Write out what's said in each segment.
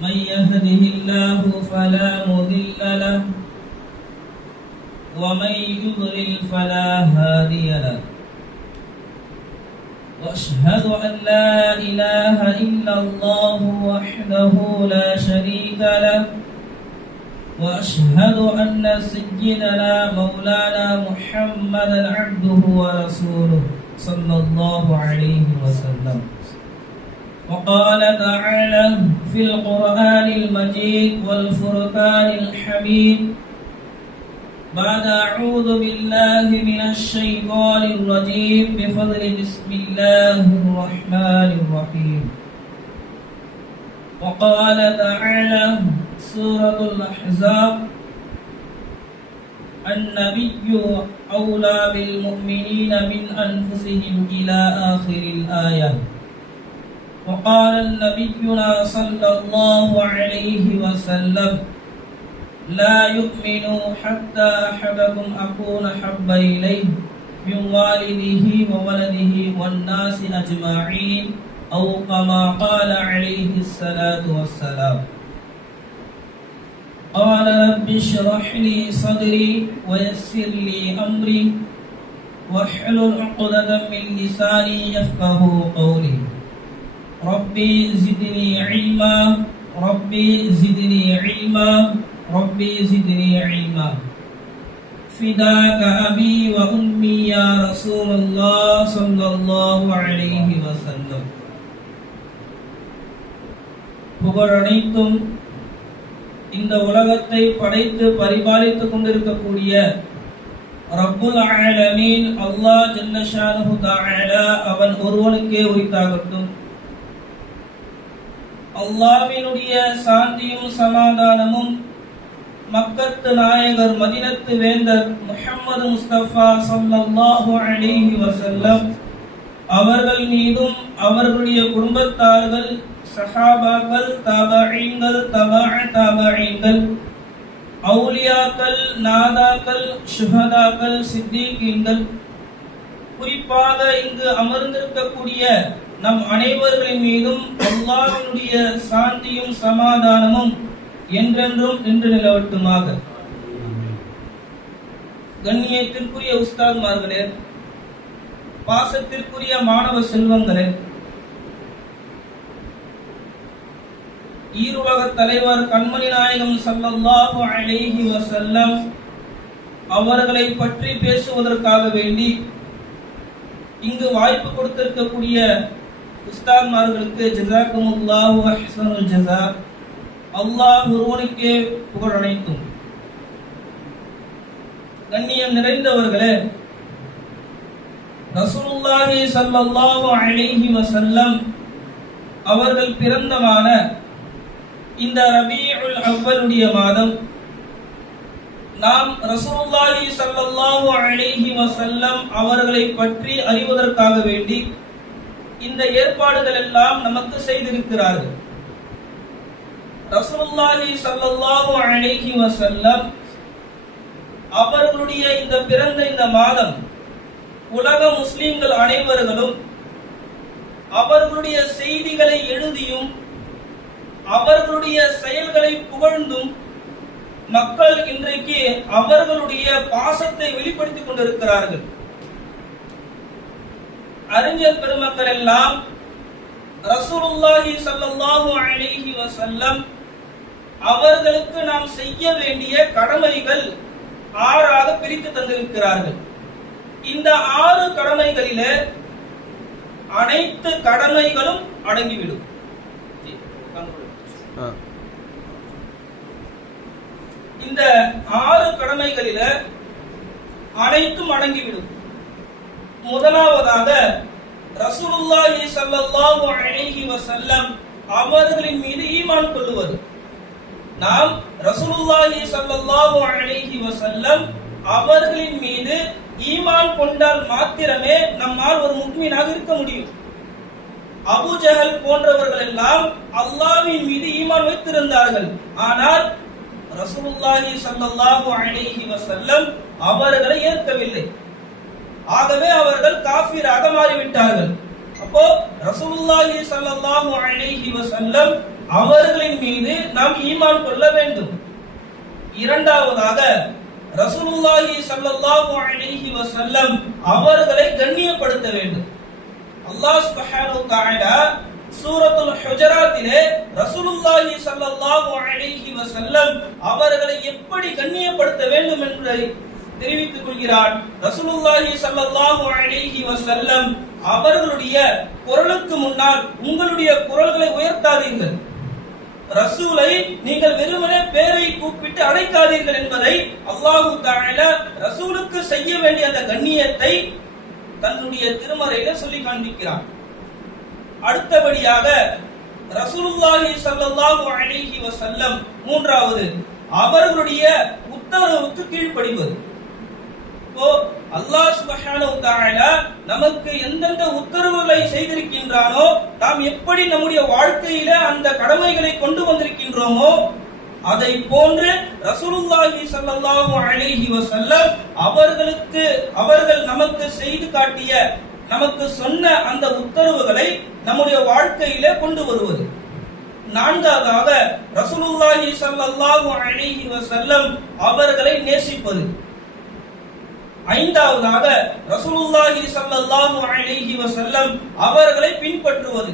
من يهده الله فلا مضل له ومن يضلل فلا هادي له وأشهد أن لا إله إلا الله وحده لا شريك له وأشهد أن سيدنا مولانا محمدا عبده ورسوله صلى الله عليه وسلم. وقال تعالى في القرآن المجيد والفرقان الحميد بعد أعوذ بالله من الشيطان الرجيم بفضل بسم الله الرحمن الرحيم. وقال تعالى سورة الأحزاب النبي أولى بالمؤمنين من أنفسهم إلى آخر الآية. وقال نبينا صلى الله عليه وسلم لا يؤمن حتى أحبكم أكون حب إليه من والده وولده والناس أجمعين أو كما قال عليه الصلاة والسلام. قال رب اشرح لي صدري ويسر لي أمري واحلل عقدة من لساني يفقه قولي. ربي زدني علما ربي زدني علما ربي زدني علما فداك أبي وأمي يا رسول الله صلى الله عليه وسلم. புகழனைத்தும் இந்த உலகத்தை படைத்து பரிபாலித்துக் கொண்டிருக்கக்கூடிய ரப்புல் ஆலமீன் அல்லாஹ் ஜல்ல ஷானுஹு தஆலா அவன் ஒருவனுக்கே உரித்தாகட்டும். அல்லாஹ்வினுடைய சாந்தியும் சமாதானமும் மக்கத்து நாயகர் மதீனத்து வேந்தர் முஹம்மது முஸ்தபா ஸல்லல்லாஹு அலைஹி வஸல்லம் அவர்கள் மீதும் அவர்களுடைய குடும்பத்தார்கள் சஹாபாக்கள் தாபஈன்கள் தாபஈன்கள் அவுலியாக்கள் நாதாக்கள் ஷுஹதாக்கள் சித்திகீன்கள் குறிப்பாக இங்கு அமர்ந்திருக்கக்கூடிய நம் அனைவர்களின் மீதும் அல்லாஹ்வினுடைய சாந்தியும் சமாதானமும் என்றென்றும் நின்று நிலவட்டுமாக. கண்ணியத்திற்குரிய உஸ்தாத்மார்களே, பாசத்திற்குரிய மாணவ செல்வங்களே, ஈருலக தலைவர் கண்மணி நாயகம் ஸல்லல்லாஹு அலைஹி வஸல்லம் அவர்களை பற்றி பேசுவதற்காக வேண்டி இங்கு வாய்ப்பு கொடுத்திருக்கக்கூடிய உஸ்தாத்மார்களுக்கு ஜஸாக்குமுல்லாஹு அஹ்ஸனுல் ஜஸா. அல்லாஹ் ஒருவனுக்கே புகழ் அனைத்தும். கண்ணியம் நிறைந்தவர்களே, ரசூலுல்லாஹி ஸல்லல்லாஹு அலைஹி வஸல்லம் அவர்கள் பிறந்தமான இந்த ரபீஉல் அவ்வலுடைய மாதம் நாம் ரசூலுல்லாஹி ஸல்லல்லாஹு அலைஹி வஸல்லம் அவர்களை பற்றி அறிவதற்காக வேண்டி இந்த ஏற்பாடுகள் எல்லாம் நமக்கு செய்திருக்கிறார்கள். ரசூலுல்லாஹி ஸல்லல்லாஹு அலைஹி வஸல்லம் அவர்களுடைய இந்த பிறந்த இந்த மாதம் உலக முஸ்லிம்கள் அனைவர்களும் அவர்களுடைய செய்திகளை எழுதியும் அவர்களுடைய செயல்களை புகழ்ந்தும் மக்கள் இன்றைக்கு அவர்களுடைய பாசத்தை வெளிப்படுத்திக் கொண்டிருக்கிறார்கள். அறிஞர் பெருமக்கள் எல்லாம் ரசூலுல்லாஹி ஸல்லல்லாஹு அலைஹி வஸல்லம் அவர்களுக்கு நாம் செய்ய வேண்டிய கடமைகள் 6ஆக பிரித்து தந்திருக்கிறார்கள். இந்த 6 கடமைகளிலே அனைத்து கடமைகளும் அடங்கிவிடும். இந்த 6 கடமைகளில அனைத்தும் அடங்கிவிடும். முதலாவதாக ரசூலுல்லாஹி ஸல்லல்லாஹு அலைஹி வஸல்லம் அவர்களின் மீது ஈமான் கொள்வது. நாம் ரசூலுல்லாஹி ஸல்லல்லாஹு அலைஹி வஸல்லம் அவர்களின் மீது ஈமான் கொண்டால் மாத்திரமே நம்மால் ஒரு முஃமினாக இருக்க முடியும். அபூ ஜஹல் போன்றவர்கள் எல்லாம் அல்லாஹ்வின் மீது ஈமான் வைத்திருந்தார்கள். ஆனால் ரசூலுல்லாஹி ஸல்லல்லாஹு அலைஹி வஸல்லம் அவர்களை ஏற்கவில்லை. ஆகவே அவர்கள் காஃபிராக மாறிவிட்டார்கள். அப்போ ரசூலுல்லாஹி ஸல்லல்லாஹு அலைஹி வஸல்லம் அவர்களின் மீது நாம் ஈமான் கொள்ள வேண்டும். இரண்டாவதாக ரசூலுல்லாஹி ஸல்லல்லாஹு அலைஹி வஸல்லம் அவர்களை கண்ணியப்படுத்த வேண்டும். அல்லாஹ் சுப்ஹானஹு வ தஆலா சூரத்துல் ஹுஜராத்திலே ரசூலுல்லாஹி ஸல்லல்லாஹு அலைஹி வஸல்லம் அவர்களை எப்படி கண்ணியப்படுத்த வேண்டும் என்பதை தெரிவித்துக் கொள்கிறார். ரசூலுல்லாஹி ஸல்லல்லாஹு அலைஹி வஸல்லம் அவர்களுடைய குரலுக்கு முன்னால் உங்களுடைய குரல்களை உயர்த்தாதீர்கள், ரசூலை நீங்கள் வெறுமனே பேரை கூப்பிட்டு அழைக்காதீர்கள் என்பதை அல்லாஹு தஆலா ரசூலுக்கு செய்ய வேண்டிய அந்த கண்ணியத்தை தன்னுடைய திருமறையில சொல்லி காண்பிக்கிறார். அடுத்தபடியாக ரசூலுல்லாஹி ஸல்லல்லாஹு அலைஹி வஸல்லம் மூன்றாவது அவர்களுடைய உத்தரவுக்கு கீழ்ப்படிவது. அல்லாஹ் சுப்ஹானஹு வ தஆலா நமக்கு எந்தெந்த உத்தரவுகளை செய்திருக்கின்றானோ, நாம் எப்படி நம்முடைய வாழ்க்கையில அந்த கடமைகளை கொண்டு வந்திருக்கின்றோமோ, அதை போன்று ரசூலுல்லாஹி ஸல்லல்லாஹு அலைஹி வஸல்லம் அவர்கள் நமக்கு செய்து காட்டிய, நமக்கு சொன்ன அந்த உத்தரவுகளை நம்முடைய வாழ்க்கையில கொண்டு வருவது. நான்காவதாக ரசூலுல்லாஹி ஸல்லல்லாஹு அலைஹி வஸல்லம் அவர்களை நேசிப்பது. ஐந்தாவதாக ரசூலுல்லாஹி ஸல்லல்லாஹு அலைஹி வஸல்லம் அவர்களை பின்பற்றுவது.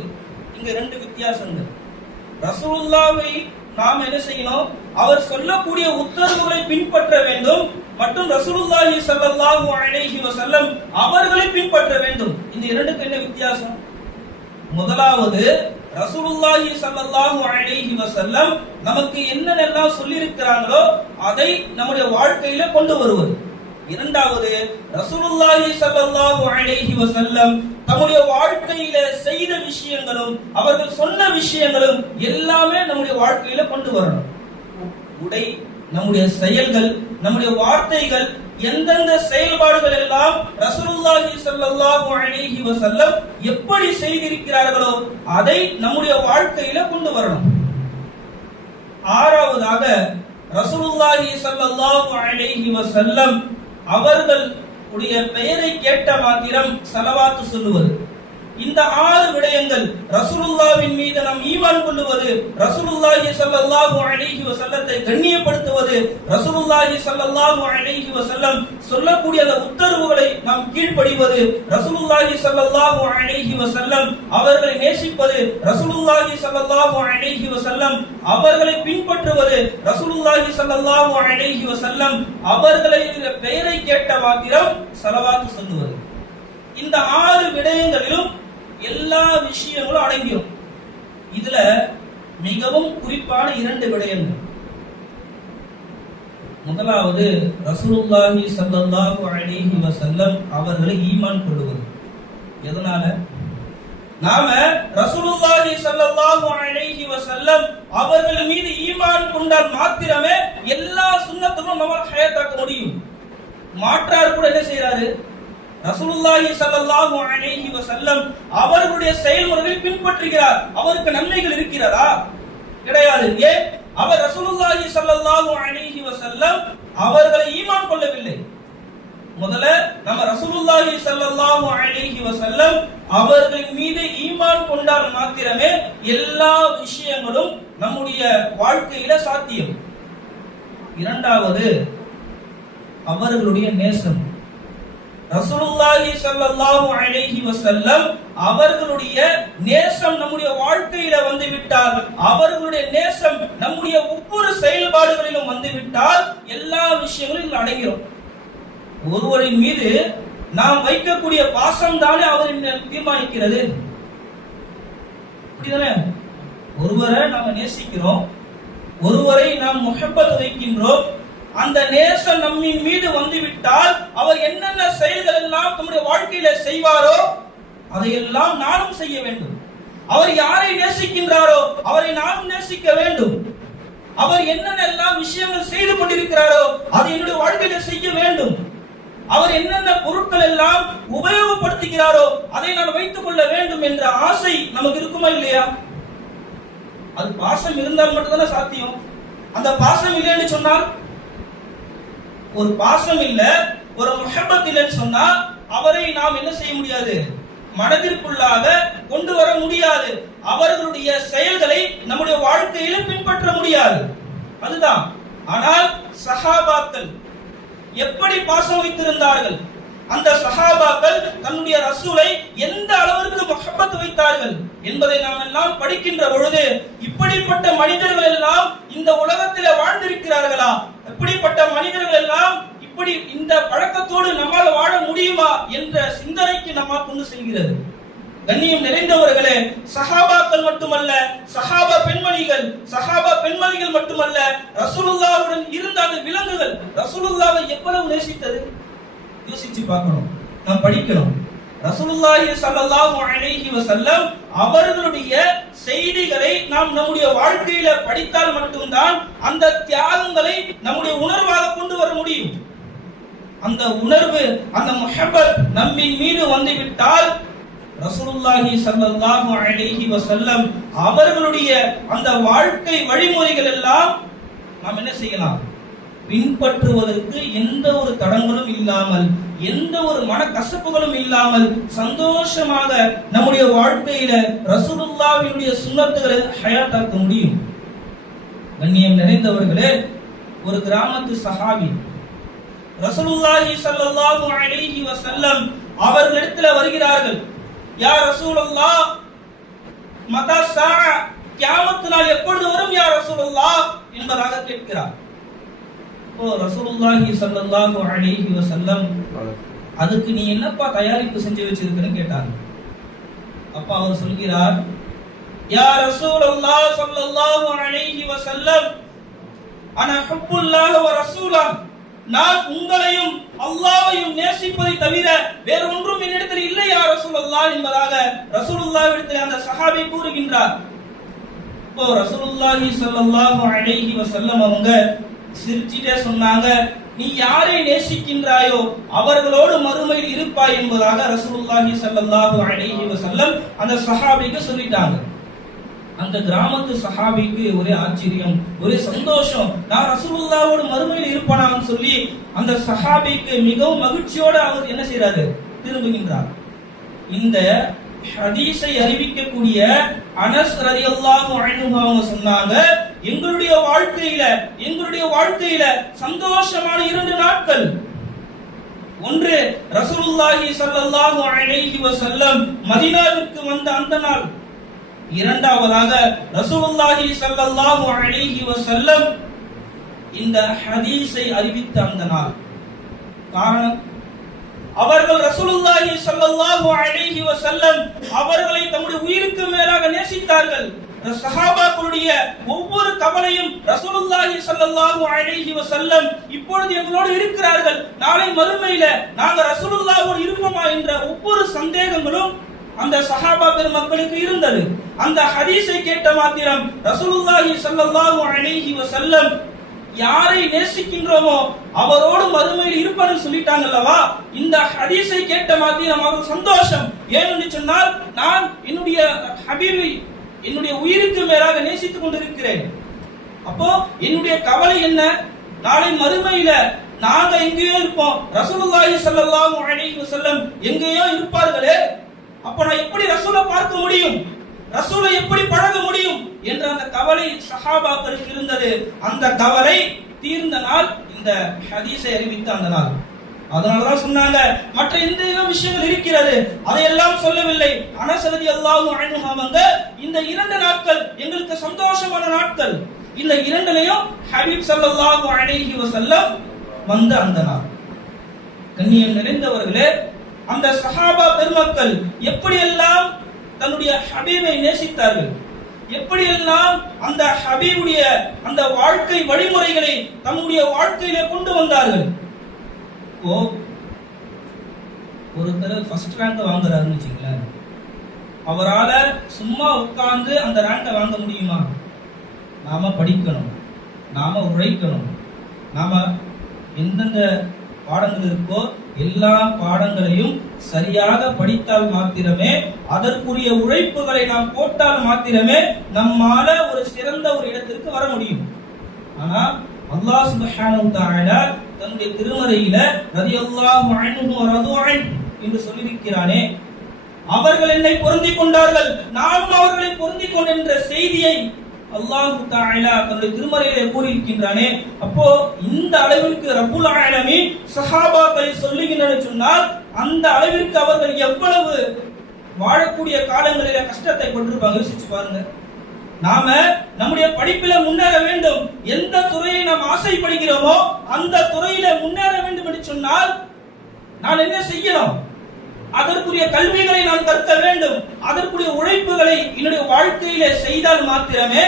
இங்க ரெண்டு வித்தியாசங்கள். ரசூலுல்லாஹை நாம் என்ன செய்யணும், அவர் சொல்லக்கூடிய உத்தரவுகளை பின்பற்ற வேண்டும், மற்றும் ரசூலுல்லாஹி ஸல்லல்லாஹு அலைஹி வஸல்லம் அவர்களை பின்பற்ற வேண்டும். இந்த இரண்டுக்கு என்ன வித்தியாசம்? முதலாவது, ரசூலுல்லாஹி ஸல்லல்லாஹு அலைஹி வஸல்லம் நமக்கு என்னென்னலாம் சொல்லி இருக்கிறாங்களோ அதை நம்முடைய வாழ்க்கையில கொண்டு வருவது. இரண்டாவது, ரசூலுல்லாஹி ஸல்லல்லாஹு அலைஹி வஸல்லம் தம்முடைய வாழ்க்கையில செய்த விஷயங்களும் அவர்கள் சொன்ன விஷயங்களும் எல்லாமே நம்முடைய வாழ்க்கையில கொண்டு வரணும். உடை, நம்முடைய செயல்கள், நம்முடைய வார்த்தைகள், எந்தெந்த செயல்பாடுகள் எல்லாம் ரசூலுல்லாஹி ஸல்லல்லாஹு அலைஹி வஸல்லம் எப்படி செய்திருக்கிறார்களோ அதை நம்முடைய வாழ்க்கையில கொண்டு வரணும். ஆறாவதாக ரசூலுல்லாஹி ஸல்லல்லாஹு அலைஹி வஸல்லம் அவர்களுடைய பெயரை கேட்ட மாத்திரம் ஸலவாத்து சொல்லுவது. இந்த 6 விடயங்கள், ரசூலுல்லாஹ்வின் மீது நாம் ஈமான் கொள்ளுவது, ரசூலுல்லாஹி ஸல்லல்லாஹு அலைஹி வஸல்லத்தை கண்ணியப்படுத்துவது, ரசூலுல்லாஹி ஸல்லல்லாஹு அலைஹி வஸல்லம் சொல்லக்கூடிய அந்த உத்தரவுகளை நாம் கீழ்ப்படிவது, ரசூலுல்லாஹி ஸல்லல்லாஹு அலைஹி வஸல்லம் அவர்களை நேசிப்பது, ரசூலுல்லாஹி ஸல்லல்லாஹு அலைஹி வஸல்லம் அவர்களை பின்பற்றுவது, ரசூலுல்லாஹி ஸல்லல்லாஹு அலைஹி வஸல்லம் அவர்களுடைய பெயரை கேட்ட மாத்திரம் ஸலவாத்து சொல்லுவது. இந்த 6 விடயங்களிலும் எல்லா விஷயங்களும் அடங்கிடும். இதுல மிகவும் குறிப்பான 2 விடயங்கள். முதலாவது, ரசூலுல்லாஹி ஸல்லல்லாஹு அலைஹி வஸல்லம் அவர்களை ஈமான் கொள்வது. எதனால? நாம ரசூலுல்லாஹி ஸல்லல்லாஹு அலைஹி வஸல்லம் அவர்கள் மீது ஈமான் கொண்டால் மாத்திரமே எல்லா சுன்னத்தும் நம்ம ஹயாத்தாக்க முடியும். மாற்றார் கூட என்ன செய்யறாரு? ரசூலுல்லாஹி ஸல்லல்லாஹு அலைஹி வஸல்லம் அவர்களுடைய செயல்முறைகளை பின்பற்றுகிறார், அவருக்கு நன்மைகள் இருக்கிறதா? கிடையாது. ஏன்? அவர் ரசூலுல்லாஹி ஸல்லல்லாஹு அலைஹி வஸல்லம் அவர்களை ஈமான் கொள்ளவில்லை. முதல்ல நம்ம ரசூலுல்லாஹி ஸல்லல்லாஹு அலைஹி வஸல்லம் அவர்களின் மீது ஈமான் கொண்டால் மாத்திரமே எல்லா விஷயங்களும் நம்முடைய வாழ்க்கையில சாத்தியம். இரண்டாவது, அவர்களுடைய நேசம். ரசூலுல்லாஹி ஸல்லல்லாஹு அலைஹி வஸல்லம் அவர்களுடைய நேசம் நம்முடைய வாழ்க்கையில வந்துவிட்டால், அவர்களுடைய நேசம் நம்முடைய ஒவ்வொரு செயல்பாடுகளிலும் வந்துவிட்டால் எல்லா விஷயங்களும் அடங்கிடும். ஒருவரின் மீது நாம் வைக்கக்கூடிய பாசம் தானே அவரை தீர்மானிக்கிறது. ஒருவரை நாம் நேசிக்கிறோம், ஒருவரை நாம் முஹப்பத் வைக்கின்றோம். அந்த நேசம் நம்மின் மீது வந்துவிட்டால் அவர் என்னென்ன செயல்கள் எல்லாம் நம்முடைய வாழ்க்கையில செய்வாரோ அதையெல்லாம் நானும் செய்ய வேண்டும். அவர் யாரை நேசிக்கின்றாரோ அவரை நானும் நேசிக்க வேண்டும். அவர் என்னென்ன விஷயங்கள் செய்து கொண்டிருக்கிறாரோ அதை என்னுடைய வாழ்க்கையில செய்ய வேண்டும். அவர் என்னென்ன பொருட்கள் எல்லாம் உபயோகப்படுத்துகிறாரோ அதை நான் வைத்துக் கொள்ள வேண்டும் என்ற ஆசை நமக்கு இருக்குமா இல்லையா? அது பாசம் இருந்தால் மட்டும்தானே சாத்தியம். அந்த பாசம் இல்லைன்னு சொன்னால், ஒரு பாசம் இல்ல, ஒரு முஹப்பத் இல்லைன்னு சொன்னா அவரை நாம் என்ன செய்ய முடியாது? மனதிற்குள்ளாக கொண்டு வர முடியாது. அவர்களுடைய செயல்களை நம்முடைய வாழ்க்கையில பின்பற்ற முடியாது. அதுதான். ஆனால் சஹாபாக்கள் எப்படி பாசம் வைத்திருந்தார்கள், அந்த சஹாபாக்கள் தன்னுடைய ரசூலை எந்த அளவிற்கு முஹப்பத் வைத்தார்கள் என்பதை நாம் எல்லாம் படிக்கின்ற பொழுது, இப்படிப்பட்ட மனிதர்கள் எல்லாம் இந்த உலகத்தில் வாழ்ந்திருக்கிறார்களா, இப்படிப்பட்ட மனிதர்கள் எல்லாம் இப்படி இந்த பழக்கத்தோடு நம்மால் வாழ முடியுமா என்ற சிந்தனைக்கு நம்மால் கொண்டு செல்கிறது. கண்ணியம் நிறைந்தவர்களே, சஹாபாக்கள் மட்டுமல்ல, சஹாபா பெண்மணிகள் மட்டுமல்ல, ரசூலுல்லாஹ்வுடன் இருந்த அந்த விலங்குகள் ரசூலுல்லாஹ்வை எவ்வளவு நேசித்தது யோசிச்சு பார்க்கணும், நாம் படிக்கணும். ரசூலுல்லாஹி ஸல்லல்லாஹு அலைஹி வஸல்லம் அவர்களுடைய செய்திகளை நாம் நம்முடைய வாழ்க்கையில படித்தால் மட்டும்தான் அந்த தியாகங்களை நம்முடைய உணர்வாக கொண்டு வர முடியும். அந்த உணர்வு, அந்த முஹப்பத் நம்மின் மீது வந்துவிட்டால் ரசூலுல்லாஹி ஸல்லல்லாஹு அலைஹி வஸல்லம் அவர்களுடைய அந்த வாழ்க்கை வழிமுறைகள் எல்லாம் நாம் என்ன செய்யலாம், பின்பற்றுவதற்கு எந்த ஒரு தடங்களும் இல்லாமல், எந்த ஒரு மனக்கசப்புகளும் இல்லாமல் சந்தோஷமாக நம்முடைய வாழ்க்கையில ரசூலுல்லாஹ்வினுடைய சுன்னத்துகளை ஹயாத்தாக்க முடியும். கண்ணியம் நிறைந்தவர்களே, ஒரு கிராமத்து சஹாபி ரசூலுல்லாஹி ஸல்லல்லாஹு அலைஹி வஸல்லம் அவர்களிடத்தில் வருகிறார்கள். யா ரசூலுல்லாஹ், மதா ஸாஅ, கியாமத் நாள் எப்பொழுது வரும் யா ரசூலுல்லாஹ் என்பதாக கேட்கிறார். ரசூலுல்லாஹி ஸல்லல்லாஹு அலைஹி வஸல்லம் அதுக்கு நீ என்னப்பா தயாரிப்பு செஞ்சு வச்சிருக்கன்னு கேட்டாங்க. அப்ப அவர் சொல்கிறார், யா ரசூலுல்லாஹ் ஸல்லல்லாஹு அலைஹி வஸல்லம், அன ஹுப்புல்லாஹ் வ ரசூலஹ், நான் உங்களையும் அல்லாஹ்வையும் நேசிப்பதை தவிர வேற ஒன்றும் என்னிடத்தில் இல்லை யா ரசூலுல்லாஹ் என்பதாக ரசூலுல்லாஹ்விடத்தில் அந்த சஹாபி கூறுகின்றார். இப்போ ரசூலுல்லாஹி ஸல்லல்லாஹு அலைஹி வஸல்லம் அவங்க சிரிச்சிட்டே சொன்னாங்க, நீ யாரை நேசிக்கின்றாயோ அவர்களோடு மறுமையில் இருப்பாய் என்பதாக ரசூலுல்லாஹி ஸல்லல்லாஹு அலைஹி வஸல்லம் அந்த சஹாபிக்கு சொல்லிட்டாங்க. அந்த கிராமத்து சஹாபிக்கு ஒரே ஆச்சரியம், ஒரே சந்தோஷம், நான் ரசூலுல்லாஹ்வோடு மறுமையில் இருப்பானான்னு சொல்லி அந்த சஹாபிக்கு மிகவும் மகிழ்ச்சியோடு அவர் என்ன செய்றாரு, திரும்புகின்றார். இந்த ஹதீஸை அறிவிக்கக்கூடிய அனஸ் ரலியல்லாஹு அன்ஹு அவங்க சொன்னாங்க, எங்களுடைய வாழ்க்கையில சந்தோஷமான 2 நாட்கள். ஒன்று ரசூலுல்லாஹி ஸல்லல்லாஹு அலைஹி வஸல்லம் மதீனாவிற்கு வந்த அந்த நாள். இரண்டாவதாக ரசூலுல்லாஹி ஸல்லல்லாஹு அலைஹி வஸல்லம் இந்த ஹதீஸை அறிவித்த அந்த நாள். காரணம், அவர்கள் ரசூலுல்லாஹி ஸல்லல்லாஹு அலைஹி வஸல்லம் அவர்களை தம்முடைய உயிருக்கு மேலாக நேசித்தார்கள். சஹாபாக்களுடைய ஒவ்வொரு கவலையும் ரசூலுல்லாஹி ஸல்லல்லாஹு அலைஹி வஸல்லம் இப்பொழுது எங்களோடு இருக்கிறார்கள், நாளை மறுமையில நாங்க ரசூலுல்லாஹ்வோடு இருப்போமா என்ற ஒவ்வொரு சந்தேகங்களும் அந்த சஹாபா பெருமக்களுக்கு இருந்தது. அந்த ஹதீஸை கேட்ட மாத்திரம் ரசூலுல்லாஹி ஸல்லல்லாஹு அலைஹி வஸல்லம் யாரை நேசிக்கின்றோமோ அவரோடு மறுமையில் இருப்பான்னு சொல்லிட்டாங்க அல்லவா. இந்த ஹதீஸை கேட்ட மாத்திரம் அவர் சந்தோஷம். ஏன்னு சொன்னால், நான் என்னுடைய ஹபீபை என்னுடைய உயிருக்கு மேலாக நேசித்துக் கொண்டிருக்கிறேன். அப்போ என்னுடைய கவலை என்ன, நாளை மறுமையில நாங்க எங்கேயோ இருப்போம், ரசூலுல்லாஹி ஸல்லல்லாஹு அலைஹி வஸல்லம் எங்கேயோ இருப்பார்களே, அப்ப நான் எப்படி ரசூலை பார்க்க முடியும், ரசூலை எப்படி பழக முடியும் என்ற அந்த கவலை சஹாபாக்களுக்கு இருந்தது. அந்த கவலை தீர்ந்த நாள் இந்த ஹதீஸை அறிவித்த அந்த நாள். அதனாலதான் சொன்னாங்க, மற்ற எந்த விஷயங்கள் இருக்கிறது அதையெல்லாம் சொல்லவில்லை. அனஸ் ரலியல்லாஹு அன்ஹு அவங்க இந்த 2 நாட்கள் எங்களுக்கு சந்தோஷமான நாட்கள், இந்த 2லையும் ஹபீப் ஸல்லல்லாஹு அலைஹி வஸல்லம் வந்த அந்த நாள். கண்ணியம் நிறைந்தவர்களே, அந்த சஹாபா பெருமக்கள் எப்படியெல்லாம் தன்னுடைய ஹபீபை நேசித்தார்கள், எப்படியெல்லாம் அந்த ஹபீபுடைய அந்த வாழ்க்கை வழிமுறைகளை தன்னுடைய வாழ்க்கையிலே கொண்டு வந்தார்கள். ஒருத்தர் ஃபர்ஸ்ட் ரேங்க் வாங்குறாருன்னு வச்சுங்களேன், அவரால சும்மா உட்கார்ந்து அந்த ரேங்கை வாங்க முடியுமா? நாம படிக்கணும், நாம உழைக்கணும், நாம எந்தெந்த பாடங்கள் இருக்கோ எல்லா பாடங்களையும் சரியாக படித்தால் மாத்திரமே, அதற்குரிய உழைப்புகளை நாம் போட்டால் மாத்திரமே நம்மால ஒரு சிறந்த ஒரு இடத்திற்கு வர முடியும். ஆனா அல்லாஹ் சுப்ஹானஹு வ தஆலா தன்னுடைய திருமறையில ரலியல்லாஹு அன்ஹு வ ரது அன்ஹு என்று சொல்லியிருக்கிறானே, அவர்கள் என்னை பொருந்திக் கொண்டார்கள், நானும் அவர்களை பொருந்திக் கொண்டேன் என்ற செய்தியை அல்லாஹ் தஆலா தன்னுடைய திருமறையிலே கூறியிருக்கின்றானே. அப்போ இந்த அளவிற்கு ரப்புல் ஆலமீன் சஹாபாக்களை சொல்லுகின்றன சொன்னால் அந்த அளவிற்கு அவர்கள் எவ்வளவு வாழக்கூடிய காலங்களிலே கஷ்டத்தை கொண்டிருப்பாங்க. யோசிச்சு பாருங்க. நாம நம்முடைய படிப்பில முன்னேற வேண்டும், எந்த துறையை நாம் ஆசைப்படுகிறோமோ அந்த துறையில முன்னேற வேண்டும் என்று சொன்னால் நான் என்ன செய்யணும்? அதற்குரிய கல்விகளை நான் கற்க வேண்டும், அதற்குரிய உழைப்புகளை என்னுடைய வாழ்க்கையிலே செய்தால் மாத்திரமே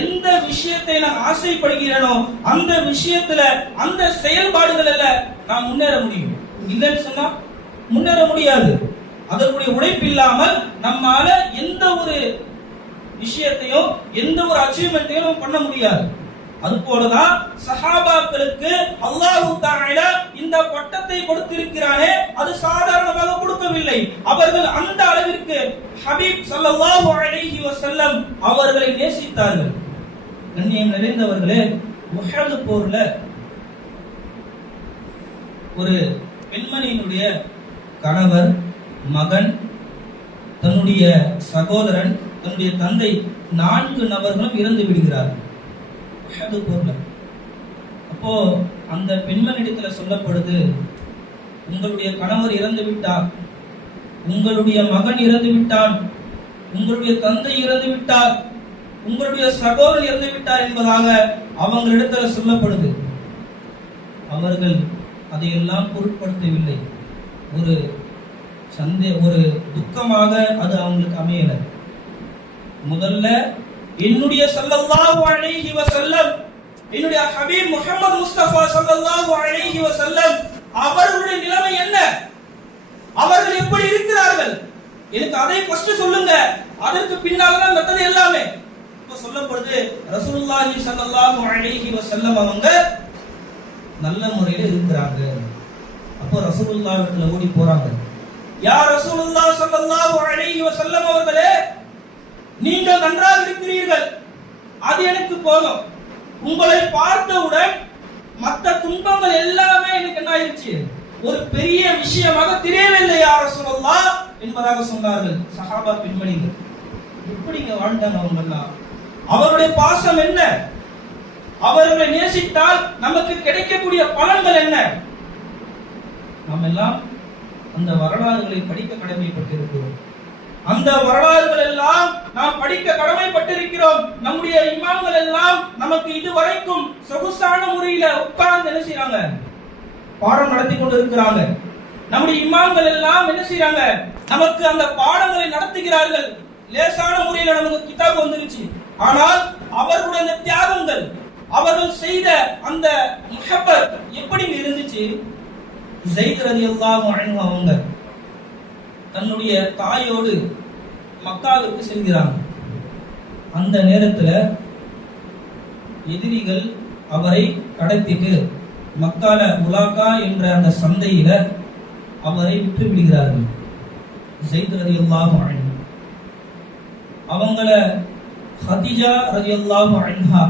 எந்த விஷயத்தை நான் ஆசைப்படுகிறேனோ அந்த விஷயத்துல அந்த செயல்பாடுகள்ல நான் முன்னேற முடியும். இல்லைன்னு சொன்னா முன்னேற முடியாது. அதற்குரிய உழைப்பு இல்லாமல் நம்மால எந்த ஒரு விஷயத்தையும் எந்த ஒரு அச்சீவ்மெண்ட்டையும் பண்ண முடியாது. அதுபோலதான் சஹாபாக்களுக்கு அல்லாஹ் தஆலா இந்த பட்டத்தை கொடுத்திருக்கிறானே, அது சாதாரணமாக கொடுக்கவில்லை. அவர்கள் அந்த அளவிற்கு ஹபீப் ஸல்லல்லாஹு அலைஹி வஸல்லம் அவர்களை நேசித்தார்கள். கண்ணியம் நிறைந்தவர்களே, உஹது போர்ல ஒரு பெண்மணியினுடைய கணவர், மகன், தன்னுடைய சகோதரன், தன்னுடைய தந்தை 4 நபர்களும் இறந்து விடுகிறார்கள். அப்போ அந்த பெண்மணிடத்துல சொல்லப்படுது, உங்களுடைய கணவர் இறந்து விட்டார், உங்களுடைய மகன் இறந்து விட்டான், உங்களுடைய தந்தை இறந்து விட்டார், உங்களுடைய சகோதரன் இறந்து விட்டார் என்பதாக அவங்களிடத்துல சொல்லப்படுது. அவர்கள் அதையெல்லாம் பொருட்படுத்தவில்லை. ஒரு துக்கமாக அது அவங்களுக்கு அமையல. முதல்ல என்னுடைய ஸல்லல்லாஹு அலைஹி வஸல்லம், என்னுடைய ஹபீப் முஹம்மது முஸ்தபா ஸல்லல்லாஹு அலைஹி வஸல்லம் அவர்களுடைய நிலைமை என்ன, அவர்கள் எப்படி இருக்கிறார்கள், எனக்கு அதை ஃபர்ஸ்ட் சொல்லுங்க, அதற்கு பின்னால தான் மத்தது எல்லாமே. இப்ப சொல்லப்படுது ரசூலுல்லாஹி ஸல்லல்லாஹு அலைஹி வஸல்லம் அவங்க நல்ல முறையில் இருக்கிறாங்க. அப்போ ரசூலுல்லாஹ்விடத்துல ஓடி போறாங்க. யா ரசூலுல்லாஹ் ஸல்லல்லாஹு அலைஹி வஸல்லம் அவர்களே, நீங்கள் நன்றாக இருக்கிறீர்கள், அது எனக்கு போதும். உங்களை பார்த்தவுடன் மற்ற துன்பங்கள் எல்லாமே எனக்கு என்ன ஆயிடுச்சு, ஒரு பெரிய விஷயமாக தெரியவில்லை யா ரசூலுல்லாஹ் என்பதாக சொன்னார்கள். சஹாபா பெண்மணிகள் எப்படிங்க வாழ்ந்தாங்க அவங்க எல்லாம்? அவருடைய பாசம் என்ன? அவர்களை நேசித்தால் நமக்கு கிடைக்கக்கூடிய பலன்கள் என்ன? நாம் எல்லாம் அந்த வரலாறுகளை படிக்க கடமைப்பட்டிருக்கிறோம். அந்த வரலாறுகள் எல்லாம் நாம் படிக்க கடமைப்பட்டிருக்கிறோம். நம்முடைய இமாம்கள் எல்லாம் நமக்கு இதுவரைக்கும் சொகுசான முறையில உட்கார்ந்து என்ன செய்யறாங்க, பாடம் நடத்தி கொண்டு இருக்கிறாங்க. நம்முடைய இமாம்கள் எல்லாம் என்ன செய்யறாங்க, நமக்கு அந்த பாடங்களை நடத்துகிறார்கள். லேசான முறையில நமக்கு கிதாப் வந்துருச்சு. ஆனால் அவர்களுடைய அந்த தியாகங்கள், அவர்கள் செய்த அந்த முஹப்பத் எப்படி இருந்துச்சு? ஸைத் ரலியல்லாஹு அன்ஹு அவங்க தன்னுடைய தாயோடு மக்காவிற்கு செல்கிறாங்க. அந்த நேரத்துல எதிரிகள் அவரை கடத்திட்டு மக்கால உலாகா என்ற அந்த சந்தையில அவரை விட்டு விடுகிறார்கள். ஸைத் ரலியல்லாஹு அன்ஹு அவங்கள ஹதீஜா ரலியல்லாஹு அன்ஹா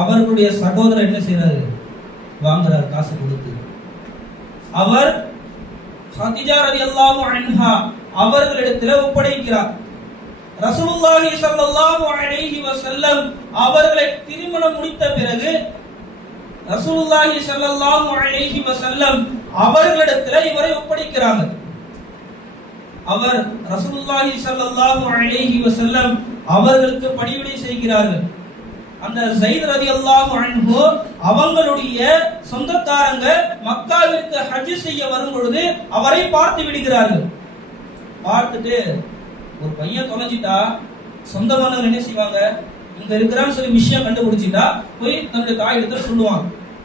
அவர்களுடைய சகோதரர் என்ன செய்யறாரு, வாங்குறார் காசு கொடுத்து. அவர் ஹதீஜா ரலியல்லாஹு அன்ஹா அவர்களிடத்தில் ஒப்படைக்கிறார். ரசூலுல்லாஹி ஸல்லல்லாஹு அலைஹி வஸல்லம் அவர்களை திருமணம் முடித்த பிறகு ரசூலுல்லாஹி ஸல்லல்லாஹு அலைஹி வஸல்லம் அவர்களிடத்தில் இவரை ஒப்படைக்கிறாங்க. அவர் ரசூலுல்லாஹி ஸல்லல்லாஹு அலைஹி வஸல்லம் அவர்களுக்கு பணிவிடை செய்கிறார்கள். அந்த ஸைத் ரலியல்லாஹு அன்ஹு அவங்களுடைய சொந்தக்காரங்க மக்காவிற்கு ஹஜ் செய்ய வரும் பொழுது அவரை பார்த்து விடுகிறார்கள். பார்த்துட்டு ஒரு பையன் தொலைஞ்சிட்டா சொந்தமானவங்க என்ன செய்வாங்க, இங்க இருக்கிறான்னு சொல்லி விஷயம் கண்டுபிடிச்சிட்டா போய் தன்னுடைய தாய் இடத்துல சொல்லுவாங்க,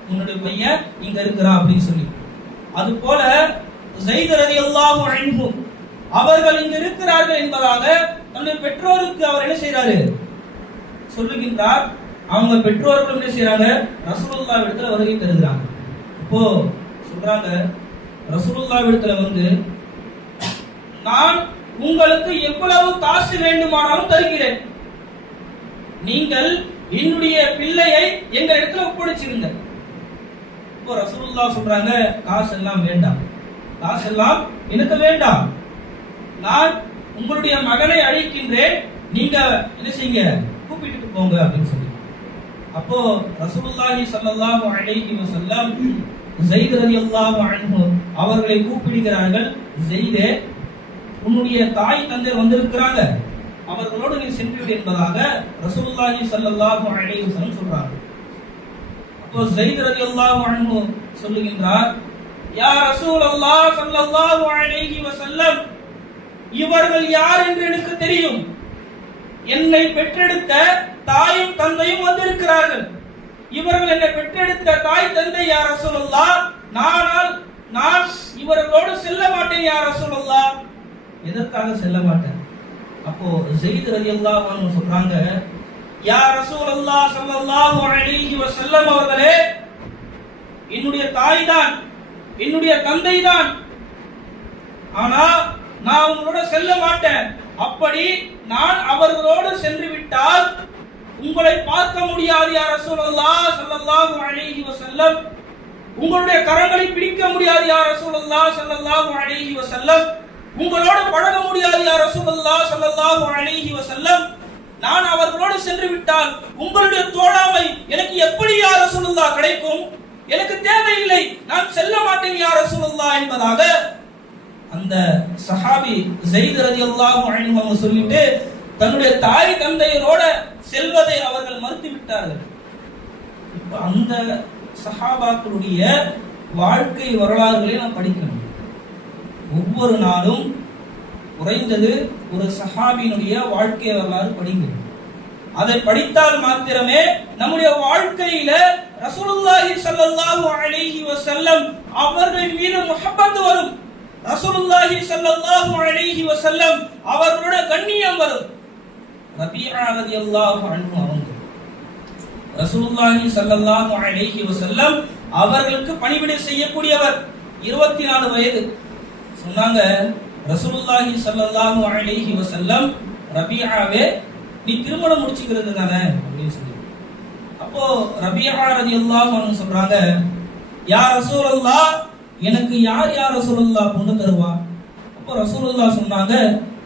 உன்னுடைய பையன் இங்க இருக்கிறான் அப்படின்னு சொல்லி. அது போல ஸைத் ரலியல்லாஹு அன்ஹு அவர்கள் இங்க இருக்கிறார்கள் என்பதாக தன்னுடைய பெற்றோருக்கு அவர் என்ன செய்யறாரு, சொல்லுகின்றார். அவங்க பெற்றோர்களும் என்ன செய்யறாங்க, ரசூலுல்லாஹ் இடத்துல வருகை தருகிறாங்க. இப்போ சொல்றாங்க, ரசூலுல்லாஹ் இடத்துல வந்து நான் உங்களுக்கு எவ்வளவு காசு வேண்டுமானாலும் தருகிறேன், நீங்கள் என்னுடைய பிள்ளையை எங்க இடத்துல ஒப்படைச்சிருங்க. இப்போ ரசூலுல்லாஹ் சொல்றாங்க, காசு எல்லாம் வேண்டாம், காசு எல்லாம் எனக்கு வேண்டாம், நான் உங்களுடைய மகனை அழைக்கின்றேன், நீங்க என்ன செய்யுங்க, கூப்பிட்டு போங்க அப்படின்னு சொல்லி. அப்போ ரசூலுல்லாஹி ஸல்லல்லாஹு அலைஹி வஸல்லம் ஸைத் ரலியல்லாஹு அன்ஹு அவர்களை கூப்பிடுகிறார்கள். ஸைதே, உன்னுடைய தாய் தந்தை வந்திருக்கிறாங்க, அவர்களோடு நீ சென்று விடு என்பதாக ரசூலுல்லாஹி ஸல்லல்லாஹு அலைஹி வஸல்லம் சொல்றாங்க. அப்போ ஸைத் ரலியல்லாஹு அன்ஹு சொல்லுகின்றார், யா ரசூலல்லாஹ் ஸல்லல்லாஹு அலைஹி வஸல்லம், இவர்கள் யார் என்று எனக்கு தெரியும். என்னை பெற்றெடுத்த தாயும் தந்தையும் வந்திருக்கிறார்கள். இவர்கள் என்னை பெற்றெடுத்த தாய் தந்தை யா ரசூலல்லாஹ், நான் இவர்களோடு செல்ல மாட்டேன் யா ரசூலல்லாஹ். எதற்காக செல்ல மாட்டேன்? அப்போ ஸைத் ரலியல்லாஹு அன்ஹு சொல்றாங்க, யா ரசூலல்லாஹ் ஸல்லல்லாஹு அலைஹி வஸல்லம் அவர்களே, என்னுடைய தாய் தான், என்னுடைய தந்தை தான், ஆனா நான் உங்களோட செல்ல மாட்டேன். அப்படி நான் அவர்களோடு சென்று விட்டால் உங்களை பார்க்க முடியாது யா ரசூலல்லாஹ் ஸல்லல்லாஹு அலைஹி வஸல்லம். உங்களுடைய கரங்களை பிடிக்க முடியாது யா ரசூலல்லாஹ் ஸல்லல்லாஹு அலைஹி வஸல்லம். உங்களோடு பழக முடியாது யா ரசூலல்லாஹ் ஸல்லல்லாஹு அலைஹி வஸல்லம். நான் அவர்களோடு சென்று விட்டால் உங்களுடைய தோழமை எனக்கு எப்படி யா ரசூலல்லாஹ் கிடைக்கும்? எனக்கு தேவையில்லை, நான் செல்ல மாட்டேன் யா ரசூலல்லாஹ் என்பதாக அந்த சஹாபி ஸைத் ரலியல்லாஹு அன்ஹு அவங்க சொல்லிட்டு தன்னுடைய தாய் தந்தையரோட செல்வதை அவர்கள் மறுத்து விட்டார்கள். இப்ப அந்த சஹாபாக்களுடைய வாழ்க்கை வரலாறுகளை நாம் படிக்கணும். ஒவ்வொரு நாளும் குறைந்தது ஒரு சஹாபியினுடைய வாழ்க்கை வரலாறு படிங்க. அதை படித்தால் மாத்திரமே நம்முடைய வாழ்க்கையில ரசூலுல்லாஹி ஸல்லல்லாஹு அலைஹி வஸல்லம் அவர்கள் மீது முஹப்பத் வரும். ரசூலுல்லாஹி ஸல்லல்லாஹு அலைஹி வஸல்லம் அவர்களுடைய கண்ணியம் வரும். ரபீஆ ரலியல்லாஹு அன்ஹு அவங்க ரசூலுல்லாஹி ஸல்லல்லாஹு அலைஹி வஸல்லம் அவர்களுக்கு பணிவிடை செய்யக்கூடியவர். 24 வயது. சொன்னாங்க ரசூலுல்லாஹி ஸல்லல்லாஹு அலைஹி வஸல்லம், ரபீஆவே நீ திருமணம் முடிச்சுக்கிறது தானே அப்படின்னு சொல்லி. அப்போ ரபீஆ ரலியல்லாஹு அன்ஹு சொல்றாங்க, யா ரசூலல்லாஹ், எனக்கு யார் யா ரசூலுல்லாஹ் பொண்ணு தருவா? அப்போ ரசூலுல்லாஹ் சொன்னாங்க,